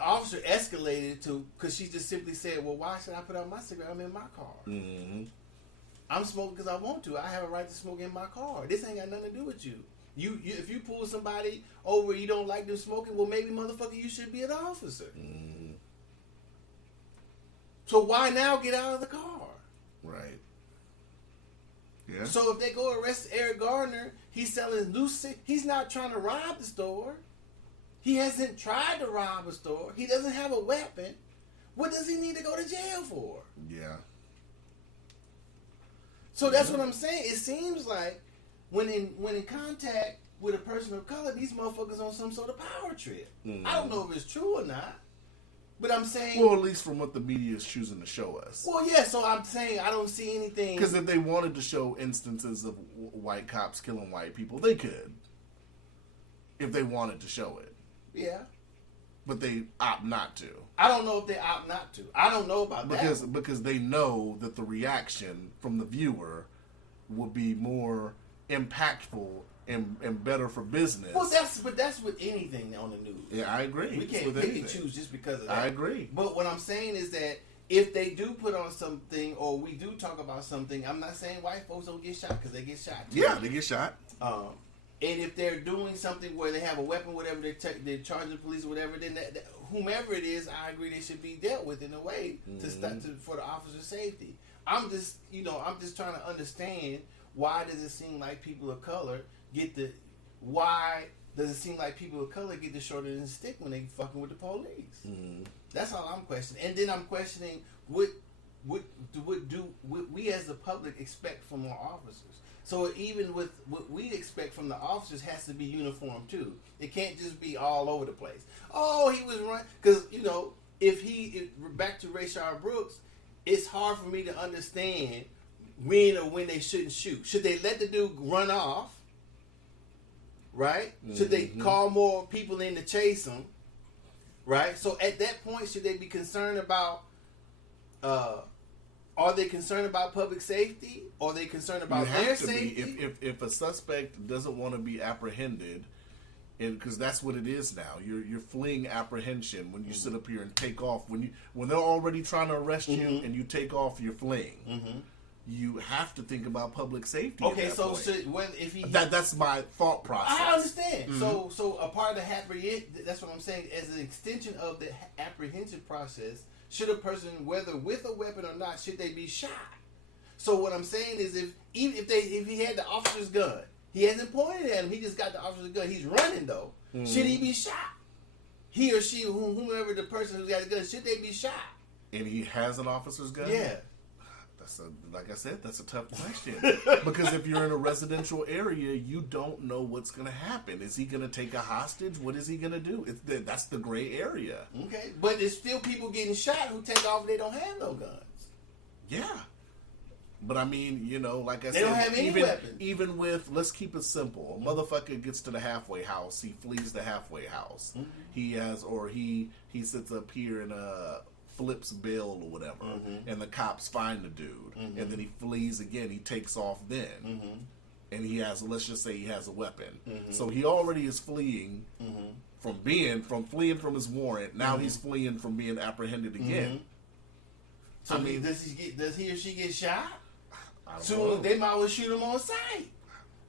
officer escalated to, because she just simply said, well, why should I put out my cigarette? I'm in my car. Mm-hmm. I'm smoking because I want to. I have a right to smoke in my car. This ain't got nothing to do with you. You if you pull somebody over, you don't like them smoking, well, maybe, motherfucker, you should be an officer. Mm-hmm. So why now get out of the car? Right. Yeah. So if they go arrest Eric Gardner, he's selling loose. He's not trying to rob the store. He hasn't tried to rob a store. He doesn't have a weapon. What does he need to go to jail for? Yeah. So that's what I'm saying. It seems like when in contact with a person of color, these motherfuckers on some sort of power trip. Mm-hmm. I don't know if it's true or not, but I'm saying. Well, at least from what the media is choosing to show us. Well, yeah. So I'm saying I don't see anything. Because if they wanted to show instances of white cops killing white people, they could. If they wanted to show it. Yeah. But they opt not to. I don't know if they opt not to. I don't know about that. Because they know that the reaction from the viewer will be more impactful and better for business. Well, that's with anything on the news. Yeah, I agree. We It's can't with pick and anything. choose just because of that. I agree. But what I'm saying is that if they do put on something, or we do talk about something, I'm not saying white folks don't get shot, because they get shot too. Yeah, they get shot. And if they're doing something where they have a weapon, whatever, they're charging the police or whatever, then whomever it is, I agree they should be dealt with in a way for the officer's safety. I'm just trying to understand, why does it seem like people of color get the short end of the stick when they fucking with the police? Mm-hmm. That's all I'm questioning. And then I'm questioning what we as the public expect from our officers. So even with what we expect from the officers has to be uniform too. It can't just be all over the place. Oh, he was running, because back to Rayshard Brooks, it's hard for me to understand when they shouldn't shoot. Should they let the dude run off? Right? Mm-hmm. Should they call more people in to chase him? Right? So at that point, should they be concerned about? Are they concerned about public safety? Are they concerned about their safety? If a suspect doesn't want to be apprehended, because that's what it is now. You're fleeing apprehension when you sit up here and take off. When they're already trying to arrest you and you take off, you're fleeing. Mm-hmm. You have to think about public safety. Okay, at that so point. That's my thought process. I understand. Mm-hmm. So a part of the that's what I'm saying. As an extension of the apprehension process, should a person, whether with a weapon or not, should they be shot? So what I'm saying is, if he had the officer's gun, he hasn't pointed at him, he just got the officer's gun, he's running though, should he be shot? He or she, whomever the person who's got the gun, should they be shot? And he has an officer's gun? Yeah. Like I said, that's a tough question. Because if you're in a residential area, you don't know what's going to happen. Is he going to take a hostage? What is he going to do? That's the gray area. Okay, but there's still people getting shot who take off and they don't have no guns. Yeah. But I mean, like I said, they don't have any weapons. Even with, let's keep it simple. A motherfucker gets to the halfway house. He flees the halfway house. Mm-hmm. He sits up here and flips bail or whatever, and the cops find the dude, and then he flees again. He takes off then, and let's just say he has a weapon. So he already is fleeing from fleeing from his warrant. Now he's fleeing from being apprehended again. So I mean, does he or she get shot? So they might well shoot him on sight.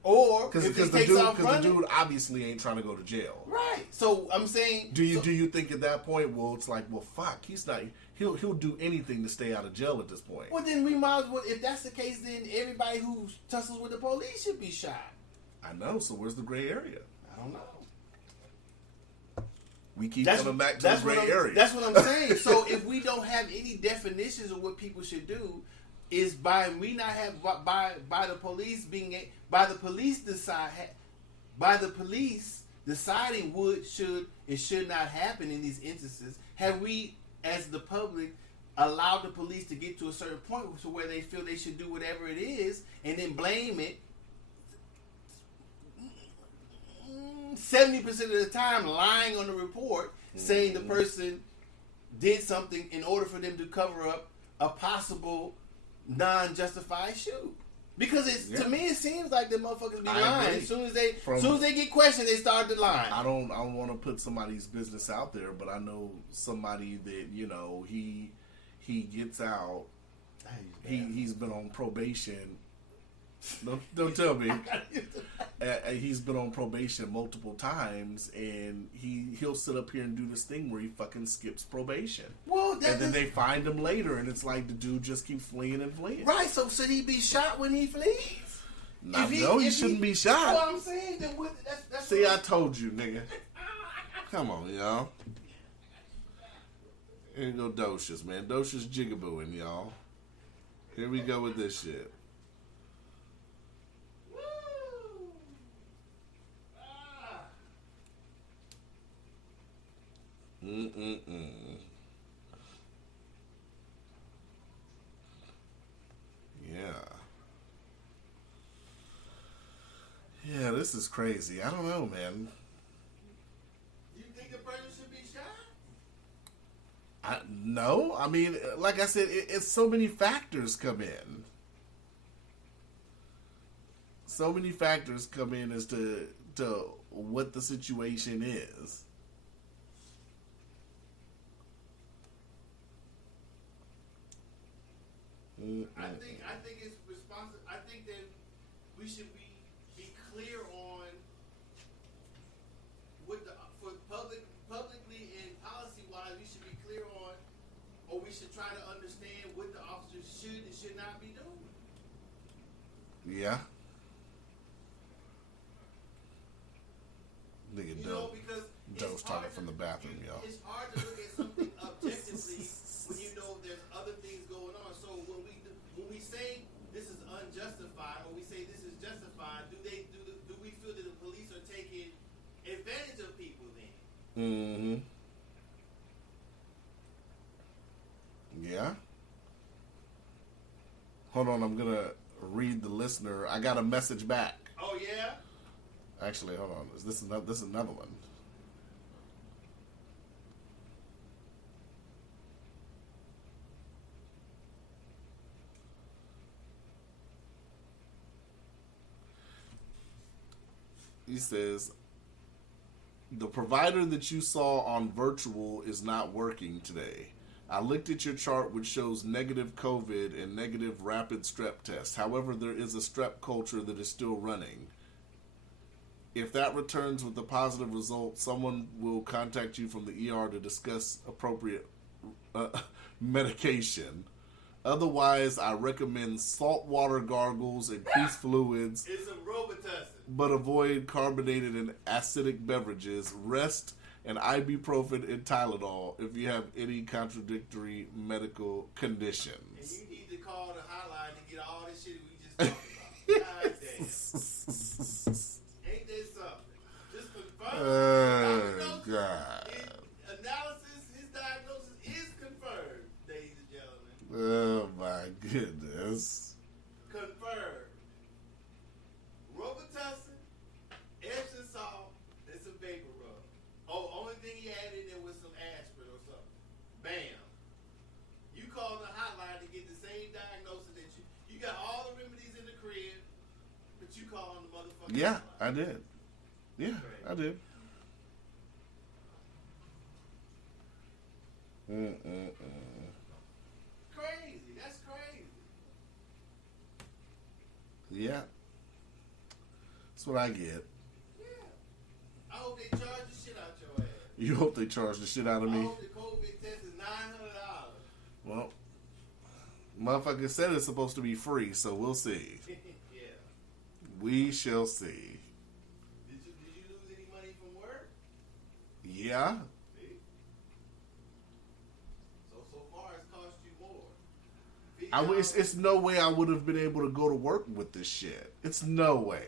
Or because the dude obviously ain't trying to go to jail, right? So I'm saying, do you think at that point, well, it's like, well, fuck, he's not. He'll do anything to stay out of jail at this point. Well, then we might as well. If that's the case, then everybody who tussles with the police should be shot. I know. So where's the gray area? I don't know. We keep coming back to the gray area. That's what I'm saying. So if we don't have any definitions of what people should do, is by the police deciding what should and should not happen in these instances. Have we, as the public, allowed the police to get to a certain point to where they feel they should do whatever it is, and then blame it 70% of the time, lying on the report, saying the person did something in order for them to cover up a possible non-justified shoot? Because to me, it seems like the motherfuckers be lying. As soon as they get questioned, they start to lie. I don't want to put somebody's business out there, but I know somebody that, you know, he gets out. He's been on probation. Don't tell me. He's been on probation multiple times, and he'll sit up here and do this thing where he fucking skips probation. Well, and then they find him later, and it's like the dude just keeps fleeing and fleeing. Right. So should he be shot when he flees? No, he shouldn't be shot. Well, I'm saying that's See, I told you, nigga. Come on, y'all. Here you go, Docious, man. Docious jigabooing, y'all. Here we go with this shit. Yeah, this is crazy. I don't know, man. You think the person should be shot? No. I mean, like I said, it's so many factors come in. So many factors come in as to what the situation is. I think it's responsible. I think that we should be clear on what publicly and policy wise we should be clear on, or we should try to understand what the officers should and should not be doing. Yeah. Nigga, because Doe's talking from the bathroom, y'all. It's hard to look at something objectively when you know there's other things going on. So when we say this is unjustified, or we say this is justified, do we feel that the police are taking advantage of people then? Mm-hmm. Yeah. Hold on, I'm gonna read the listener. I got a message back. Oh yeah? Actually, hold on. This is another one. He says, the provider that you saw on virtual is not working today. I looked at your chart, which shows negative COVID and negative rapid strep test. However, there is a strep culture that is still running. If that returns with a positive result, someone will contact you from the ER to discuss appropriate medication. Otherwise, I recommend saltwater gargles, increased fluids, It's some Robitussin. but avoid carbonated and acidic beverages, rest, and ibuprofen and Tylenol if you have any contradictory medical And conditions. you need to call the hotline to get all this shit we just talked about. God damn. Ain't that something? Just confirm. Oh, God. His diagnosis is confirmed, ladies and gentlemen. Oh, my goodness. Confirmed. Robitussin, Epsom salt, and some vapor rub. Oh, only thing he added in there was some aspirin or something. Bam. You call the hotline to get the same diagnosis that you got all the remedies in the crib, but you call on the motherfucking Yeah, hotline. I did. Yeah, I did. Crazy. That's crazy. Yeah. That's what I get. Yeah. I hope they charge the shit out your ass. You hope they charge the shit out of I me? hope the COVID test is $900. Well, motherfucker said it's supposed to be free, so we'll see. Yeah. We shall see. Did you lose any money from work? Yeah. It's no way I would have been able to go to work with this shit. It's no way.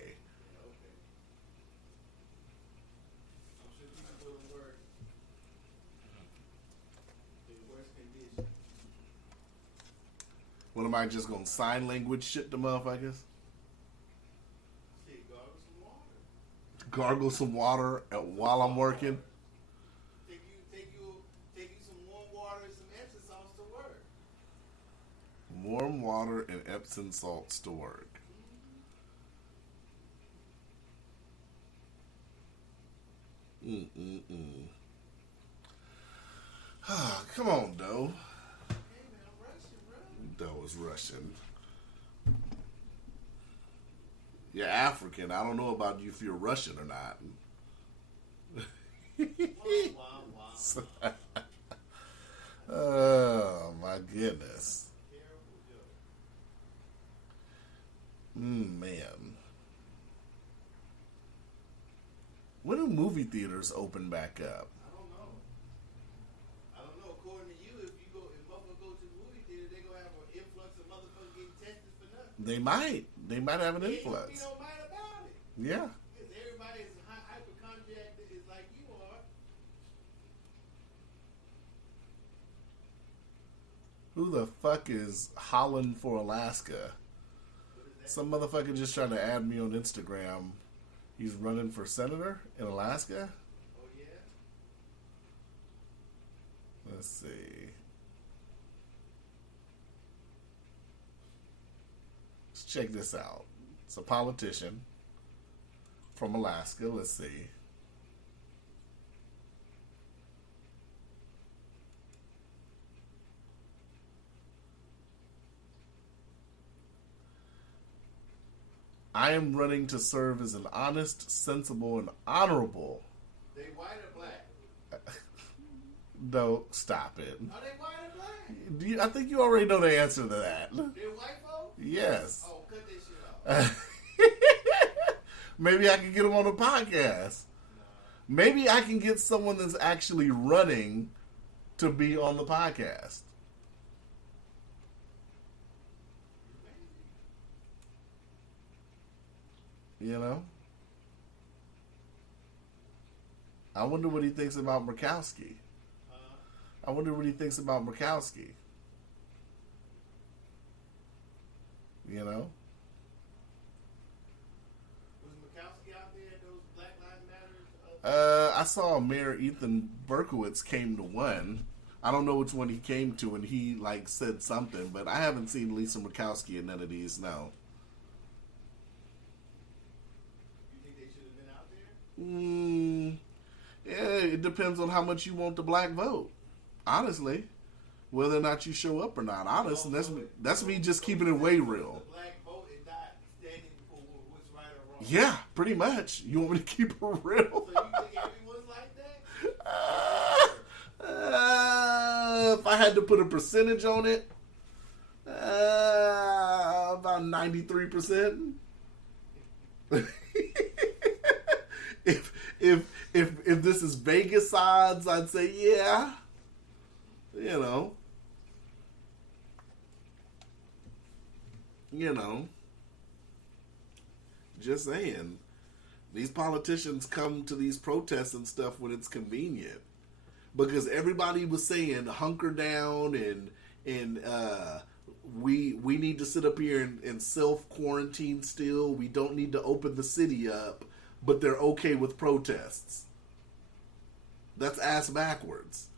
What am I just gonna sign language shit to motherfuckers? Gargle some water while I'm working. Take you some warm water and some Epsom salts to work. Warm water and Epsom salts to work. Come on, Doe. Hey man, I'm rushing, bro. Doe is Russian. You're African. I don't know about you if you're Russian or not. Wow. Oh my goodness. Man. When do movie theaters open back up? I don't know. According to you, if motherfuckers go to the movie theater, they gonna have an influx of motherfuckers getting tested for nothing. They might. They might have an You influx. don't mind about it. Yeah. Because everybody is hypochondriac is like you are. Who the fuck is Holland for Alaska? Some motherfucker just trying to add me on Instagram. He's running for senator in Alaska? Oh, yeah? Let's see. Let's check this out. It's a politician from Alaska. Let's see. I am running to serve as an honest, sensible, and honorable. They white or black? No, stop it. Are they white or black? I think you already know the answer to that. They're white folks? Yes. Oh, cut that shit off. Maybe I can get them on the podcast. Maybe I can get someone that's actually running to be on the podcast. You know? I wonder what he thinks about Murkowski. I wonder what he thinks about Murkowski. You know? Was Murkowski out there at those Black Lives Matter? I saw Mayor Ethan Berkowitz came to one. I don't know which one he came to, and he like said something, but I haven't seen Lisa Murkowski in none of these. No. You think they should have been out there? Yeah, it depends on how much you want the black vote. Honestly, whether or not you show up or not. Honest, and that's me just keeping it way real. The black vote is not standing for what's right or wrong. Yeah, pretty much. You want me to keep it real? So you think everyone's like that? If I had to put a percentage on it, about 93%. If this is Vegas odds, I'd say yeah. You know. Just saying. These politicians come to these protests and stuff when it's convenient. Because everybody was saying hunker down and we need to sit up here and self-quarantine still. We don't need to open the city up. But they're okay with protests. That's ass backwards.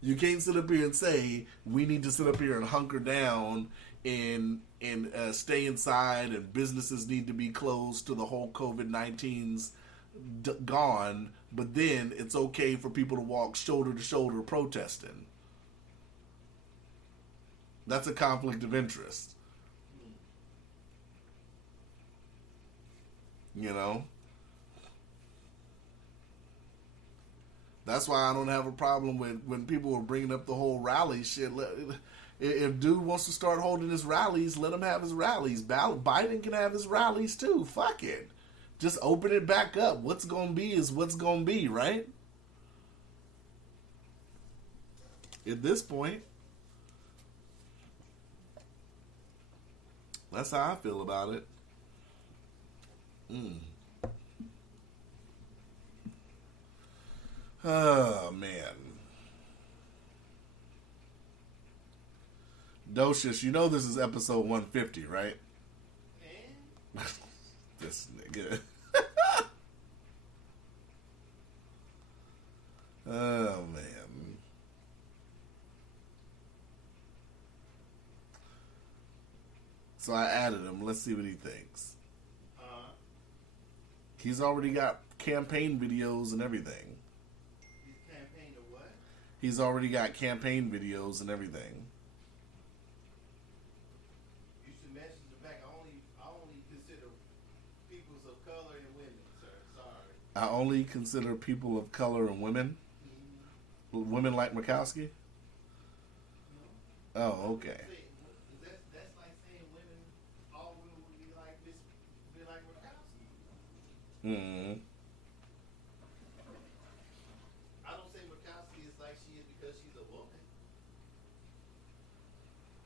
You can't sit up here and say we need to sit up here and hunker down and stay inside and businesses need to be closed till the whole COVID-19's gone, but then it's okay for people to walk shoulder to shoulder protesting. That's a conflict of interest. You know? That's why I don't have a problem with when people are bringing up the whole rally shit. If dude wants to start holding his rallies, let him have his rallies. Biden can have his rallies too. Fuck it. Just open it back up. What's going to be is what's going to be, right? At this point. That's how I feel about it. Oh, man. Docious, you know this is episode 150, right? This nigga. Oh, man. So I added him. Let's see what he thinks. He's already got campaign videos and everything. He's campaigned to what? He's already got campaign videos and everything. You should message him back. I only consider peoples of color and women, sir. Sorry. I only consider people of color and women. Women like Murkowski? Oh, okay. That's like saying women, all women would be like this, be like Murkowski. Mm-hmm. I don't say Murkowski is like she is because she's a woman.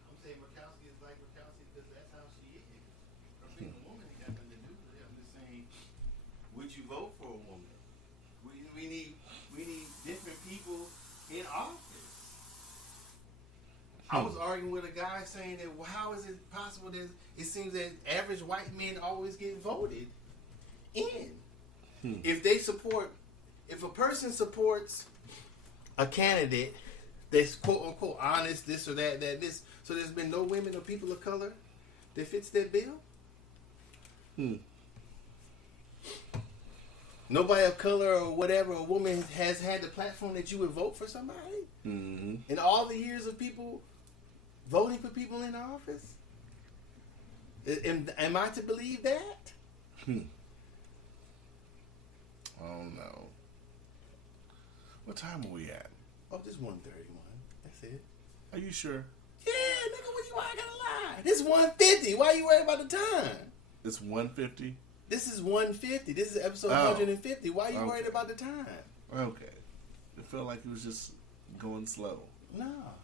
I'm saying Murkowski is like Murkowski because that's how she is. Her being a woman ain't got nothing to do with it. I'm just saying, would you vote for a woman? We need different people in office. I was arguing with a guy saying that, well, how is it possible that it seems that average white men always get voted in? If a person supports a candidate that's quote unquote honest, this or that, this, so there's been no women or people of color that fits that bill? Nobody of color or whatever, a woman has had the platform that you would vote for somebody? Mm-hmm. In all the years of people voting for people in office? Am I to believe that? Oh, no. What time are we at? Oh, just 1:31. That's it. Are you sure? Yeah, nigga, why I gotta lie? This is 150. Why you worried about the time? It's 150? This is 150. This is episode 150. Why you worried about the time? Okay. It felt like it was just going slow. No.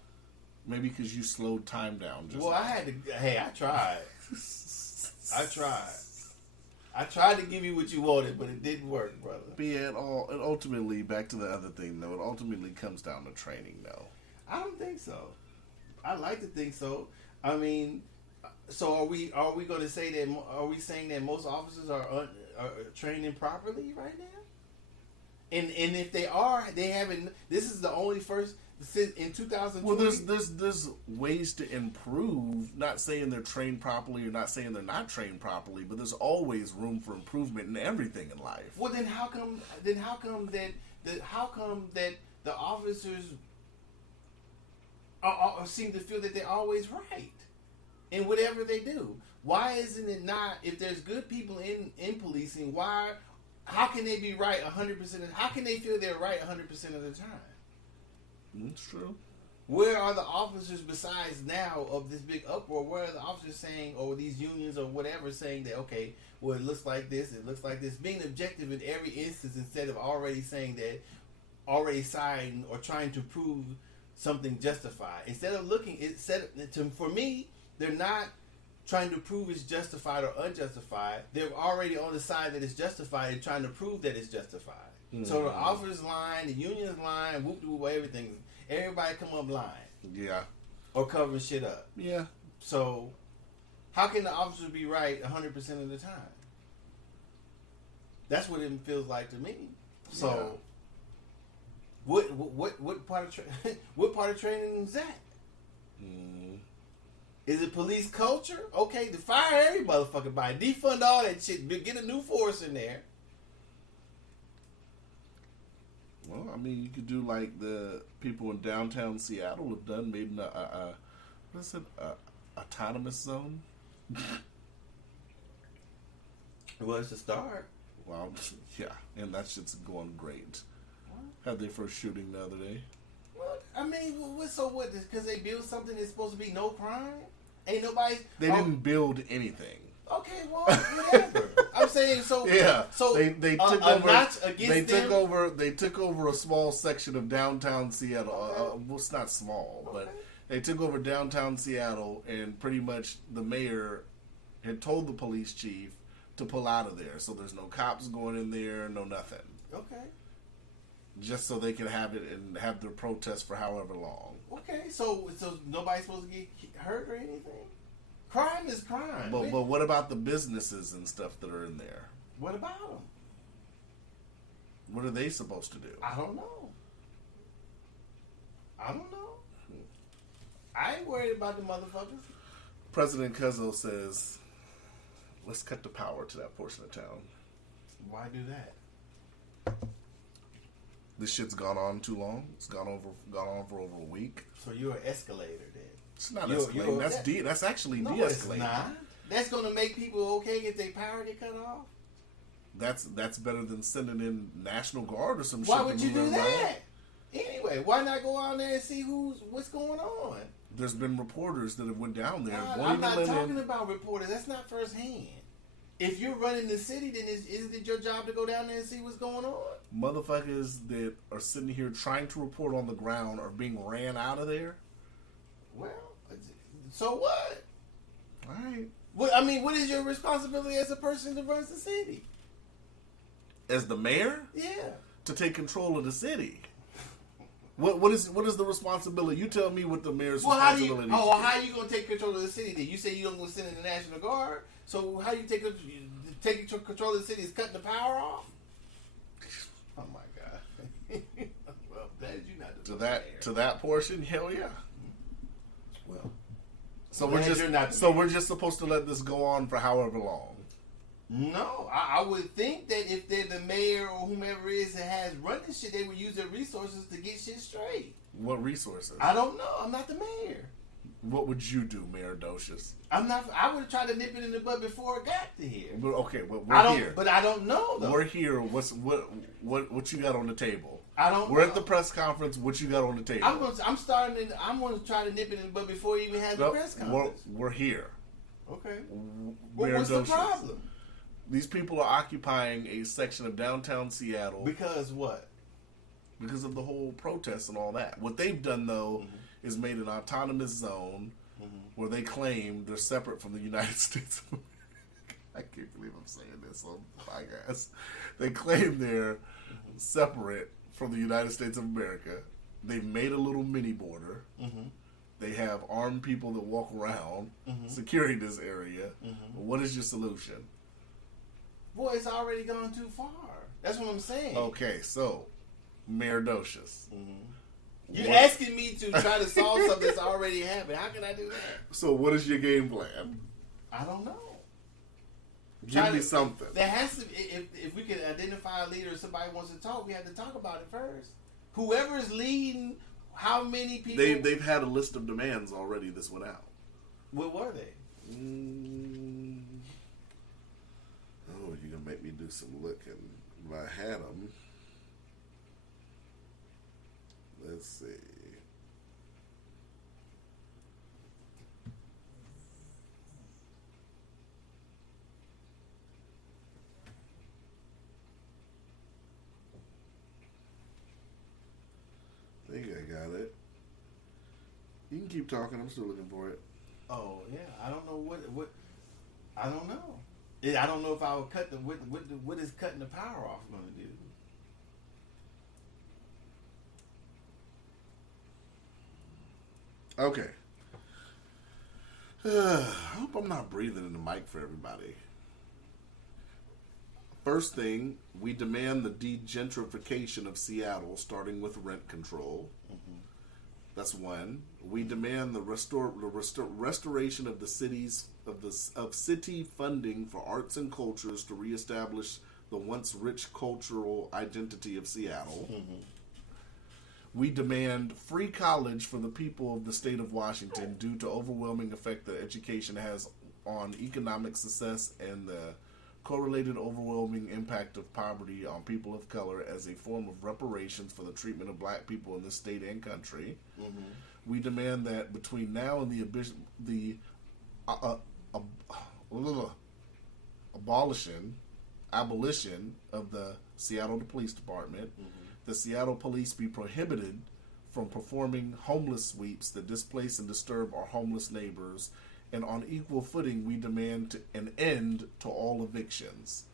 Maybe because you slowed time down. Just Well, I had to. Hey, I tried. I tried to give you what you wanted, but it didn't work, brother. But yeah, and ultimately, back to the other thing, though, it ultimately comes down to training, though. I don't think so. I like to think so. I mean, so are we going to say that? Are we saying that most officers are training properly right now? And if they are, they haven't. This is the only first since in 2020. Well, there's ways to improve. Not saying they're trained properly, or not saying they're not trained properly, but there's always room for improvement in everything in life. Well, then how come that the officers seem to feel that they're always right in whatever they do? Why isn't it not? If there's good people in policing, how can they be right 100%? How can they feel they're right 100% of the time? That's true. Where are the officers besides now of this big uproar? Where are the officers saying, or these unions or whatever, saying that, okay, well, it looks like this, being objective in every instance instead of already saying that, already siding or trying to prove something justified. Instead of looking, for me, they're not trying to prove it's justified or unjustified. They're already on the side that it's justified and trying to prove that it's justified. Mm-hmm. So the officers lying, the unions lying, whoop-de-whoop, everything. Everybody come up lying. Yeah. Or covering shit up. Yeah. So how can the officers be right 100% of the time? That's what it feels like to me. So what part of what part of training is that? Mm. Is it police culture? Okay, to fire every motherfucking body, defund all that shit, get a new force in there. Well, I mean, you could do like the people in downtown Seattle have done, maybe what is it, autonomous zone? Well, it's a start. Well, yeah, and that shit's going great. Had their first shooting the other day. Well, I mean, so what? Because they build something that's supposed to be no crime? Ain't nobody... They didn't build anything. Okay, well, whatever. I'm saying so. Yeah. So they took over. They them? took over a small section of downtown Seattle. Okay. Well, it's not small, but they took over downtown Seattle, and pretty much the mayor had told the police chief to pull out of there. So there's no cops going in there, no nothing. Okay. Just so they can have it and have their protest for however long. Okay, so nobody's supposed to get hurt or anything? Crime is crime. But what about the businesses and stuff that are in there? What about them? What are they supposed to do? I don't know. I ain't worried about the motherfuckers. President Cuzzo says, let's cut the power to that portion of town. Why do that? This shit's gone on too long. It's gone on for over a week. So you're an escalator then? It's not escalating. That's actually no, de-escalating. It's not. That's gonna make people okay if their power get cut off. That's better than sending in National Guard or some shit. Why would you do that? Anyway, why not go out there and see what's going on? There's been reporters that have went down there. I'm not talking about reporters. That's not firsthand. If you're running the city, then isn't it your job to go down there and see what's going on? Motherfuckers that are sitting here trying to report on the ground are being ran out of there. Well, so what? All right. What is your responsibility as a person that runs the city? As the mayor? Yeah. To take control of the city. What is the responsibility? You tell me what the mayor's responsibility is. How are you going to take control of the city then? You say you don't want to send in the National Guard. So how you take control of the city is cutting the power off? Oh my God. Well, that is you not to that portion, hell yeah. Well, we're just supposed to let this go on for however long. No, I would think that if they're the mayor or whomever it is that has run this shit, they would use their resources to get shit straight. What resources? I don't know. I'm not the mayor. What would you do, Mayor Docious? I'm not. I would have tried to nip it in the bud before it got to here. But okay, well, we're here. But I don't know though. We're here. What you got on the table? I don't. We're at the press conference. What you got on the table? I'm going to try to nip it in the bud before it even has the press conference. We're here. Okay. Mayor What's Docious. the problem? These people are occupying a section of downtown Seattle. Because what? Because of the whole protest and all that. What they've done, though, is made an autonomous zone where they claim they're separate from the United States of America. I can't believe I'm saying this on the podcast. They claim they're separate from the United States of America. They've made a little mini border. They have armed people that walk around securing this area. What is your solution? Boy, it's already gone too far. That's what I'm saying. Okay, so Mayor Docious. You're asking me to try to solve something that's already happened. How can I do that? So what is your game plan? I don't know. Give me something. There has to be, if we can identify a leader or somebody wants to talk, we have to talk about it first. Whoever is leading, how many people... They've had a list of demands already. This went out. What were they? Oh, you're going to make me do some looking. If I had them... Let's see. I think I got it. You can keep talking. I'm still looking for it. Oh yeah, I don't know what. I don't know. I don't know if I would cut what is cutting the power off going to do. Okay. I hope I'm not breathing in the mic for everybody. First thing, we demand the degentrification of Seattle, starting with rent control. That's one. We demand the restoration of the city funding for arts and cultures to reestablish the once rich cultural identity of Seattle. We demand free college for the people of the state of Washington due to overwhelming effect that education has on economic success and the correlated overwhelming impact of poverty on people of color as a form of reparations for the treatment of black people in this state and country. We demand that between now and the abolition of the Seattle Police Department, the Seattle Police be prohibited from performing homeless sweeps that displace and disturb our homeless neighbors and on equal footing, we demand an end to all evictions.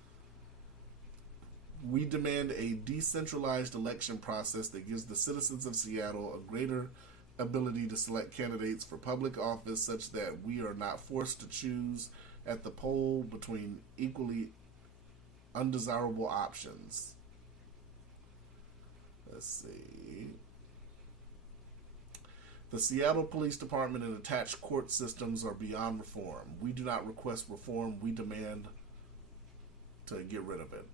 We demand a decentralized election process that gives the citizens of Seattle a greater ability to select candidates for public office such that we are not forced to choose at the poll between equally undesirable options. Let's see. The Seattle Police Department and attached court systems are beyond reform. We do not request reform. We demand to get rid of it.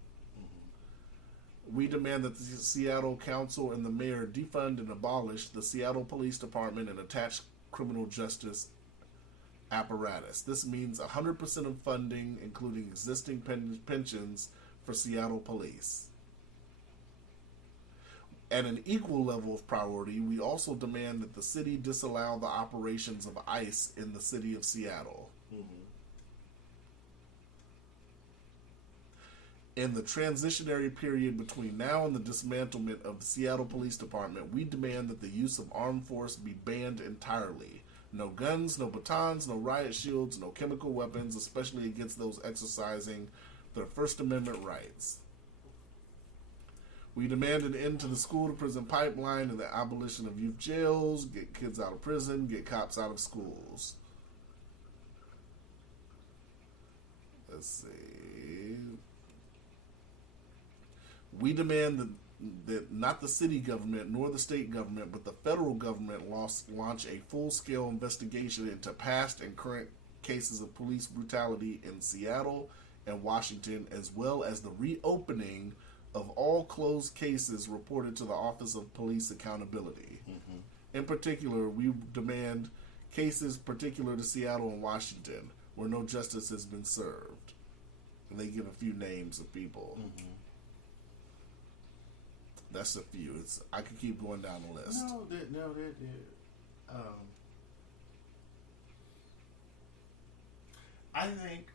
We demand that the Seattle Council and the mayor defund and abolish the Seattle Police Department and attached criminal justice apparatus. This means 100% of funding, including existing pensions, for Seattle Police. At an equal level of priority, we also demand that the city disallow the operations of ICE in the city of Seattle. In the transitionary period between now and the dismantlement of the Seattle Police Department, we demand that the use of armed force be banned entirely. No guns, no batons, no riot shields, no chemical weapons, especially against those exercising their First Amendment rights. We demand an end to the school-to-prison pipeline and the abolition of youth jails, get kids out of prison, get cops out of schools. Let's see. We demand that not the city government nor the state government, but the federal government launch a full-scale investigation into past and current cases of police brutality in Seattle and Washington, as well as the reopening of all closed cases reported to the Office of Police Accountability. In particular, we demand cases particular to Seattle and Washington where no justice has been served. And they give a few names of people. That's a few. I could keep going down the list. I think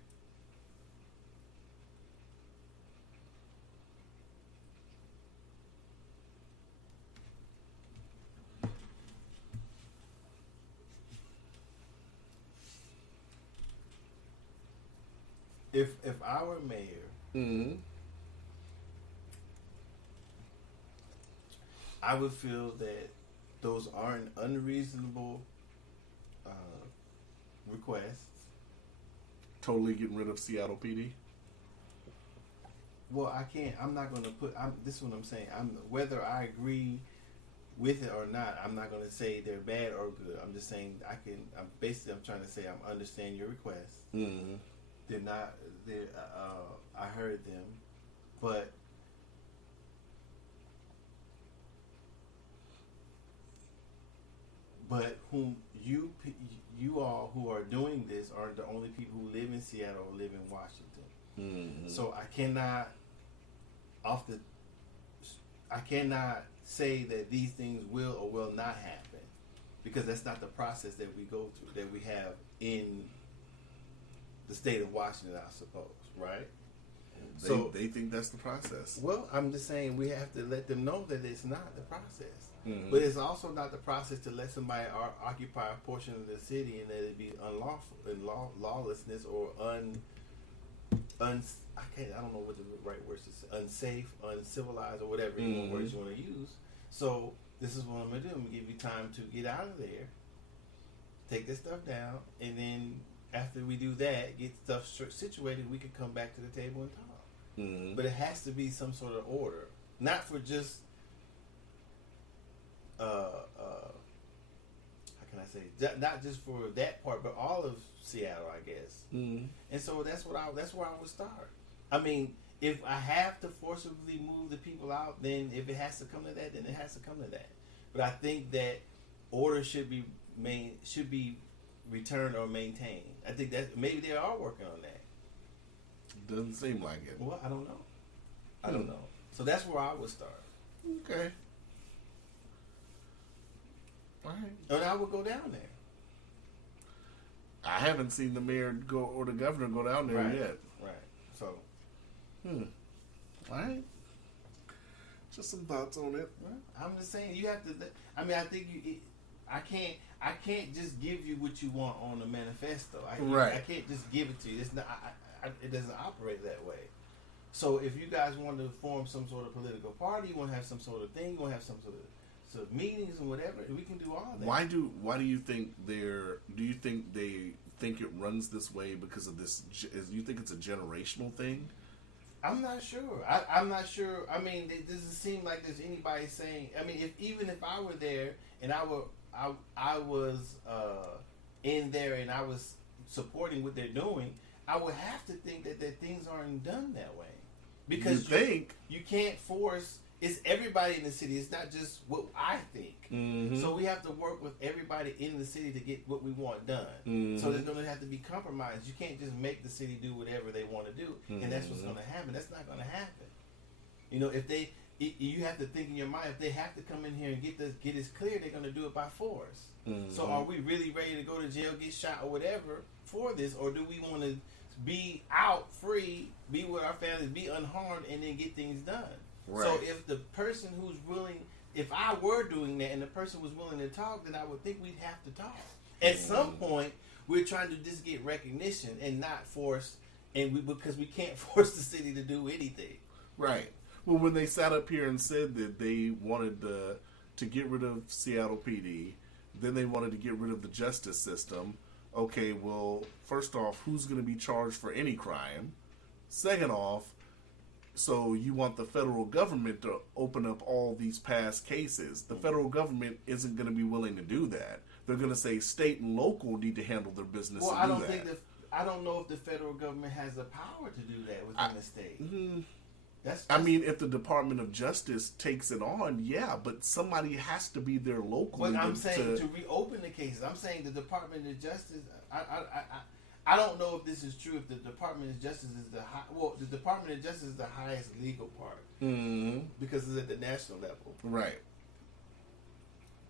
if I were mayor, I would feel that those aren't unreasonable requests. Totally getting rid of Seattle PD? Well, I can't. I'm not going to put. This is what I'm saying. Whether I agree with it or not, I'm not going to say they're bad or good. I'm just saying I can. I'm trying to say I understand your request. They're not. I heard them, but whom you all who are doing this aren't the only people who live in Seattle or live in Washington. So I cannot say that these things will or will not happen, because that's not the process that we go through, that we have in the state of Washington, I suppose, right? They think that's the process. Well, I'm just saying we have to let them know that it's not the process. But it's also not the process to let somebody occupy a portion of the city and that it be unlawful and lawlessness or I don't know what the right words is, unsafe, uncivilized, or whatever words you want to use. So this is what I'm gonna do. I'm gonna give you time to get out of there, take this stuff down, and then after we do that, get stuff situated, we can come back to the table and talk. But it has to be some sort of order, not for just how can I say, not just for that part, but all of Seattle, I guess. And so that's where I would start. I mean, if I have to forcibly move the people out, then if it has to come to that, then it has to come to that. But I think that order should be returned or maintained. I think that maybe they are working on that. Doesn't seem like it. Well, I don't know. I don't know. So that's where I would start. Okay. All right. And I would go down there. I haven't seen the mayor go or the governor go down there yet. Right. So. All right. Just some thoughts on it. I'm just saying you have to. I mean, I think I can't just give you what you want on a manifesto. Right. I can't just give it to you. It's not. It doesn't operate that way. So if you guys want to form some sort of political party, you want to have some sort of thing, you want to have some sort of meetings and whatever, we can do all that. Why do you think do you think they think it runs this way because of this? You think it's a generational thing? I'm not sure. I'm not sure. I mean, it doesn't seem like there's anybody saying. I mean, even if I were there and I was in there and I was supporting what they're doing, I would have to think that things aren't done that way. Because you can't force. It's everybody in the city. It's not just what I think. Mm-hmm. So we have to work with everybody in the city to get what we want done. Mm-hmm. So there's going to have to be compromise. You can't just make the city do whatever they want to do, and that's what's going to happen. That's not going to happen. You know, you have to think in your mind, if they have to come in here and get this clear, they're going to do it by force. Mm-hmm. So are we really ready to go to jail, get shot, or whatever for this, or do we want to be out free, be with our families, be unharmed, and then get things done? Right. So if the person who's willing, if I were doing that and the person was willing to talk, then I would think we'd have to talk. At some point, we're trying to just get recognition and not force, because we can't force the city to do anything. Right. Well, when they sat up here and said that they wanted to get rid of Seattle PD, then they wanted to get rid of the justice system. Okay, well, first off, who's going to be charged for any crime? Second off, so you want the federal government to open up all these past cases. The federal government isn't going to be willing to do that. They're going to say state and local need to handle their business. Well, and I don't know if the federal government has the power to do that within the state. I mean, if the Department of Justice takes it on, yeah, but somebody has to be there locally. But I'm saying to reopen the cases. I'm saying the Department of Justice. I don't know if this is true. If the Department of Justice is the Department of Justice is the highest legal part because it's at the national level. Right.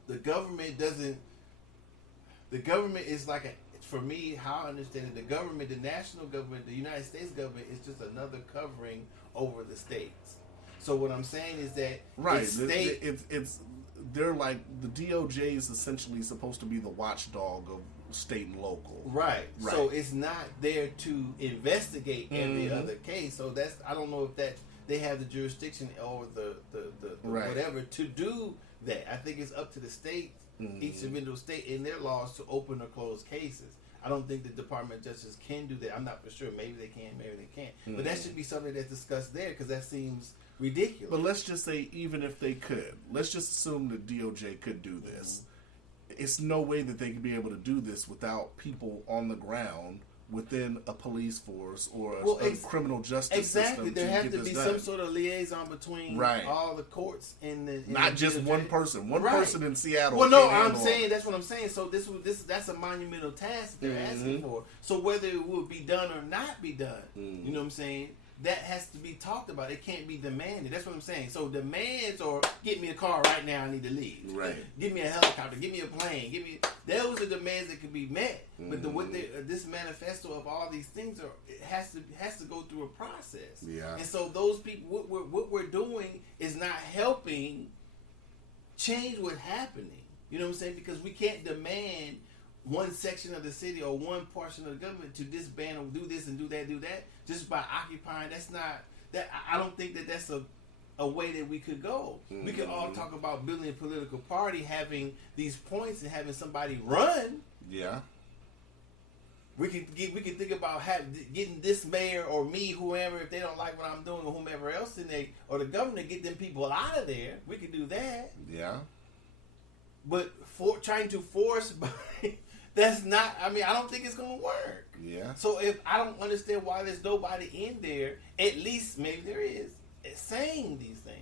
The government doesn't. The government is like for me, how I understand it, the government, the national government, the United States government is just another covering over the states. So what I'm saying is that they're like the DOJ is essentially supposed to be the watchdog of state and local. Right. So it's not there to investigate every other case. So I don't know if that they have the jurisdiction or the whatever to do that. I think it's up to the state, each individual state in their laws to open or close cases. I don't think the Department of Justice can do that. I'm not for sure. Maybe they can, maybe they can't. But that should be something that's discussed there because that seems ridiculous. But let's just say even if they could, let's just assume the DOJ could do this. It's no way that they could be able to do this without people on the ground within a police force or a criminal justice system. There has to be some sort of liaison between all the courts and the not just DOJ. one person. One person in Seattle. Well, no, I'm saying that's what I'm saying. So that's a monumental task that they're asking for. So whether it will be done or not be done, you know what I'm saying? That has to be talked about. It can't be demanded. That's what I'm saying. So demands or get me a car right now. I need to leave. Right. Give me a helicopter. Give me a plane. Those are demands that can be met. But this manifesto of all these things has to go through a process. Yeah. And so those people, what we're doing is not helping change what's happening. You know what I'm saying? Because we can't demand one section of the city or one portion of the government to disband or do this and do that just by occupying. That's not that. I don't think that that's a way that we could go. We could all talk about building a political party, having these points, and having somebody run. Yeah. We could think about getting this mayor or me, whoever, if they don't like what I'm doing, or whomever else or the governor, get them people out of there. We could do that. Yeah. But trying to force. That's not, I don't think it's going to work. Yeah. So if I don't understand why there's nobody in there, at least maybe there is, saying these things.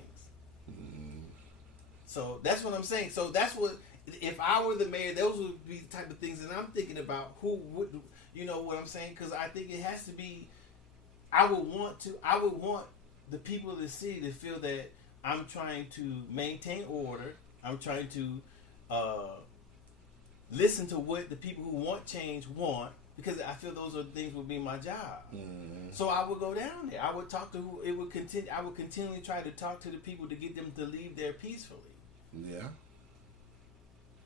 So that's what I'm saying. So that's what, if I were the mayor, those would be the type of things that I'm thinking about. Who would, you know what I'm saying? Because I think it has to be, I would want the people of the city to feel that I'm trying to maintain order. I'm trying to, listen to what the people who want change want, because I feel those are things would be my job. So I would go down there. I would talk to I would continually try to talk to the people to get them to leave there peacefully. Yeah.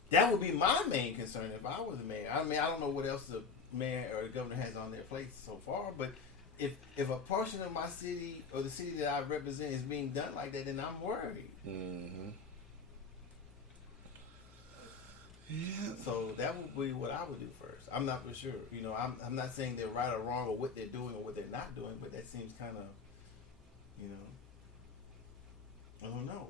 That would be my main concern if I was the mayor. I mean, I don't know what else the mayor or the governor has on their plate so far, but if a portion of my city or the city that I represent is being done like that, then I'm worried. Mm-hmm. Yeah. So that would be what I would do first. I'm not for sure. You know, I'm not saying they're right or wrong or what they're doing or what they're not doing, but that seems kind of, you know, I don't know.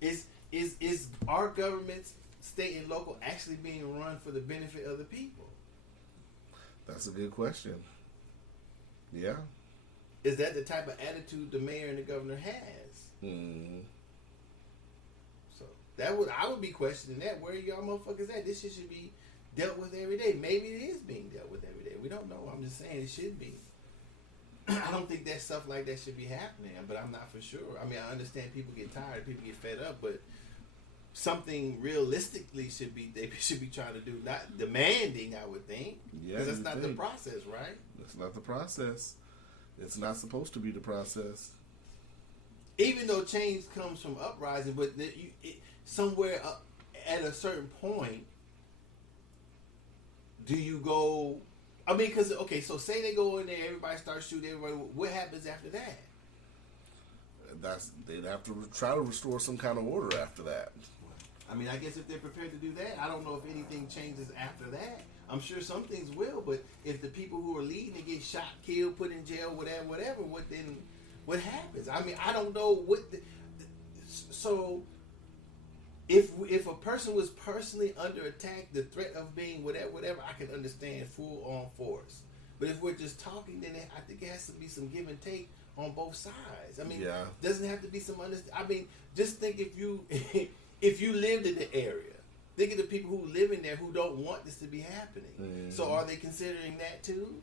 Is our governments, state and local, actually being run for the benefit of the people? That's a good question. Yeah. Is that the type of attitude the mayor and the governor has? Mm-hmm. So I would be questioning that. Where are y'all motherfuckers at? This shit should be dealt with every day. Maybe it is being dealt with every day. We don't know. I'm just saying it should be. I don't think that stuff like that should be happening, but I'm not for sure. I mean, I understand people get tired, people get fed up, but something realistically they should be trying to do, not demanding, I would think. Yeah, because that's not the process, right? That's not the process. It's not supposed to be the process. Even though change comes from uprising, but somewhere at a certain point, do you go? I mean, because okay, so say they go in there, everybody starts shooting everybody. What happens after that? They'd have to try to restore some kind of order after that. I mean, I guess if they're prepared to do that, I don't know if anything changes after that. I'm sure some things will, but if the people who are leading to get shot, killed, put in jail, whatever, what happens? I mean, I don't know what. So, if a person was personally under attack, the threat of being whatever, I can understand full on force. But if we're just talking, then I think it has to be some give and take on both sides. I mean, doesn't have to be some I mean, just think if you if you lived in the area. Think of the people who live in there who don't want this to be happening. Mm-hmm. So are they considering that too?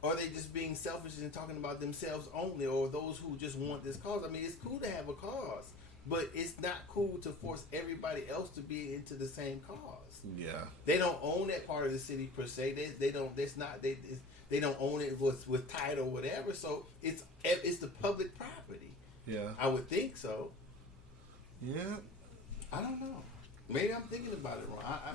Or are they just being selfish and talking about themselves only, or those who just want this cause? I mean, it's cool to have a cause, but it's not cool to force everybody else to be into the same cause. Yeah, they don't own that part of the city per se. They don't. That's not. They don't own it with title or whatever. So it's the public property. Yeah, I would think so. Yeah, I don't know. Maybe I'm thinking about it wrong. I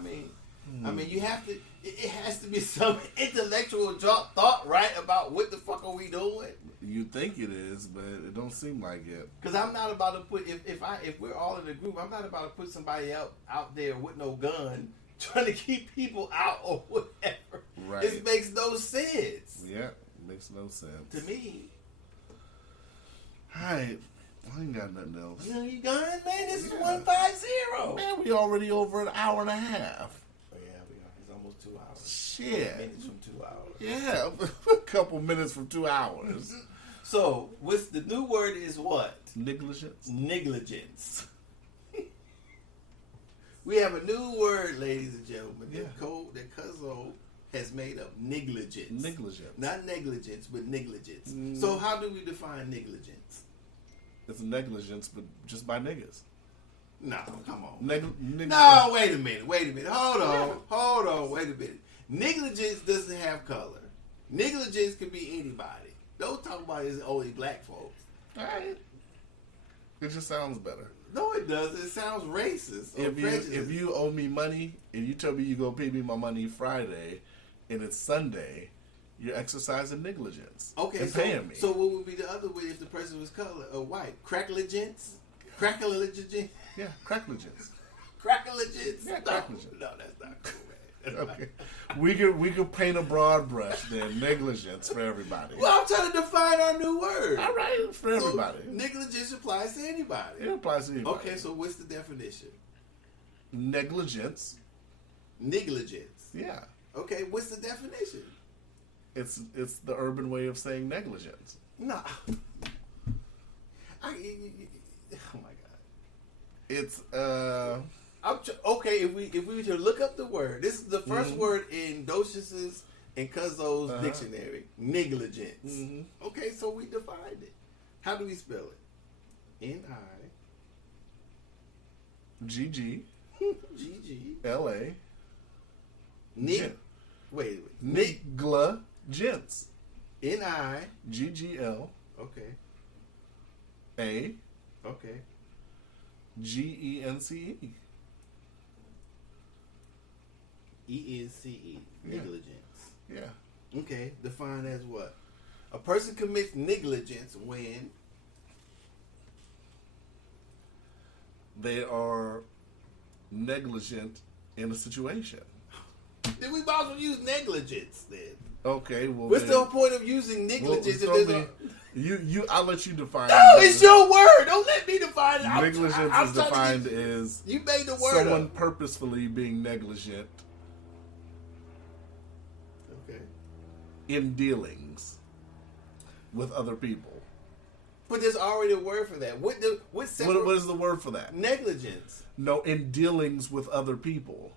mean, you have to. It has to be some intellectual thought, right, about what the fuck are we doing? You think it is, but it don't seem like it. Because I'm not about to put if we're all in a group, I'm not about to put somebody out there with no gun trying to keep people out or whatever. Right. It makes no sense. Yeah, it makes no sense to me. All right. I ain't got nothing else. You done, man? This is 150. Man, we already over an hour and a half. Oh, yeah, we are. It's almost 2 hours. Shit. Minutes from 2 hours. Yeah, a couple minutes from 2 hours. So, what's the new word is what? Negligence. Negligence. We have a new word, ladies and gentlemen. Yeah. That Cuzzo has made up. Negligence. Negligence. Not negligence, but negligence. So, how do we define negligence? It's negligence, but just by niggas. No, come on. No, wait a minute. Hold on. Wait a minute. Negligence doesn't have color. Negligence could be anybody. Don't talk about it as only black folks. All right. It just sounds better. No, it doesn't. It sounds racist. If you owe me money and you tell me you're going to pay me my money Friday and it's Sunday, you're exercising negligence. Okay, and paying me. So what would be the other way if the person was color or white? Crackligence? Crackligence? Yeah, crackligence. Crackligence? Yeah, crackligence. No, that's not cool, man. Okay. We could paint a broad brush then, negligence for everybody. Well, I'm trying to define our new word. All right, for everybody. So negligence applies to anybody. It applies to anybody. Okay, so what's the definition? Negligence. Negligence. Yeah. Okay, what's the definition? It's the urban way of saying negligence. No. Oh my god. It's okay, if we were to look up the word, this is the first word in Docious's and Cuzzo's dictionary. Negligence. Mm-hmm. Okay, so we defined it. How do we spell it? N-I G-G G-G L-A Wait. Negligence. N-I G-G-L Okay. A Okay. G-E-N-C-E. E-N-C-E. Yeah. Negligence. Yeah. Okay. Defined as what? A person commits negligence when They are negligent in a situation. then we might as well use negligence then. Okay, well, What's then, the point of using negligence well, if tell there's me, I'll let you define. No, it's your word. Don't let me define it. Negligence I'm is trying to defined get- as You made the word someone up. purposefully being negligent Okay. in dealings with other people. But there's already a word for that. What What is the word for that? negligence? No, in dealings with other people.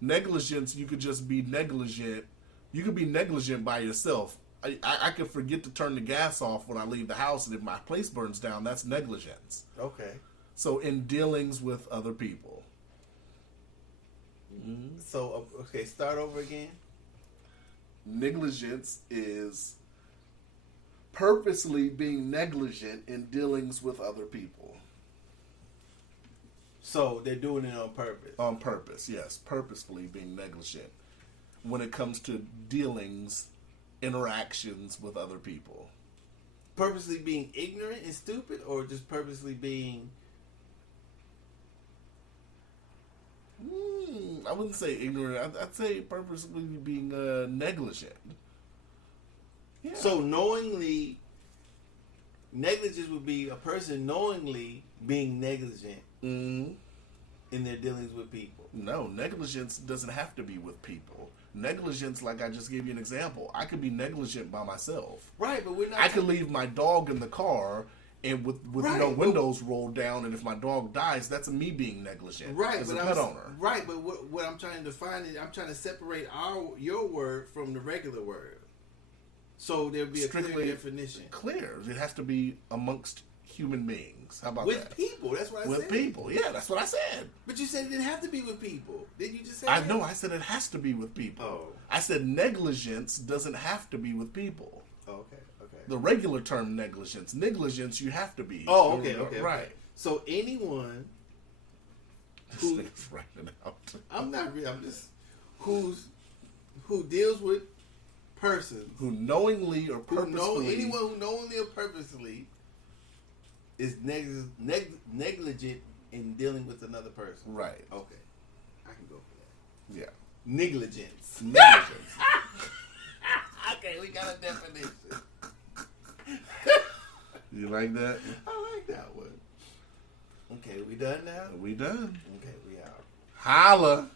Negligence, you could just be negligent. You could be negligent by yourself. I could forget to turn the gas off when I leave the house, and if my place burns down, that's negligence. Okay. So in dealings with other people. So okay, start over again. Negligence is purposely being negligent in dealings with other people. So they're doing it on purpose. On purpose, yes. Purposefully being negligent when it comes to dealings, interactions with other people. Purposely being ignorant and stupid, or just purposely being. I wouldn't say ignorant. I'd say purposely being negligent. Yeah. So knowingly, negligence would be a person knowingly being negligent in their dealings with people. No, negligence doesn't have to be with people. Negligence, like I just gave you an example, I could be negligent by myself. Right, but we're not. I could leave my dog in the car and with Right, no but- windows rolled down, and if my dog dies, that's me being negligent Right, as but a pet owner. Right, but what I'm trying to define is I'm trying to separate your word from the regular word, so there'll be a clear Strictly definition. Clear. It has to be amongst human beings. How about With that? people, that's what I With said. people. Yeah, that's what I said. But you said it didn't have to be with people. Did you just say I that? know. I said it has to be with people. Oh. I said negligence doesn't have to be with people. Okay, okay. The regular term negligence. Negligence, you have to be. Oh, okay, okay. Right. Okay. So anyone This who nigga's writing it out. I'm not really. I'm just who deals with persons Who knowingly or who know purposefully. anyone who knowingly or purposely is negligent in dealing with another person. Right. Okay, I can go for that. Yeah. Negligence. Negligence. Okay, we got a definition. You like that? I like that one. Okay, we done now? We done. Okay, we out. Holla.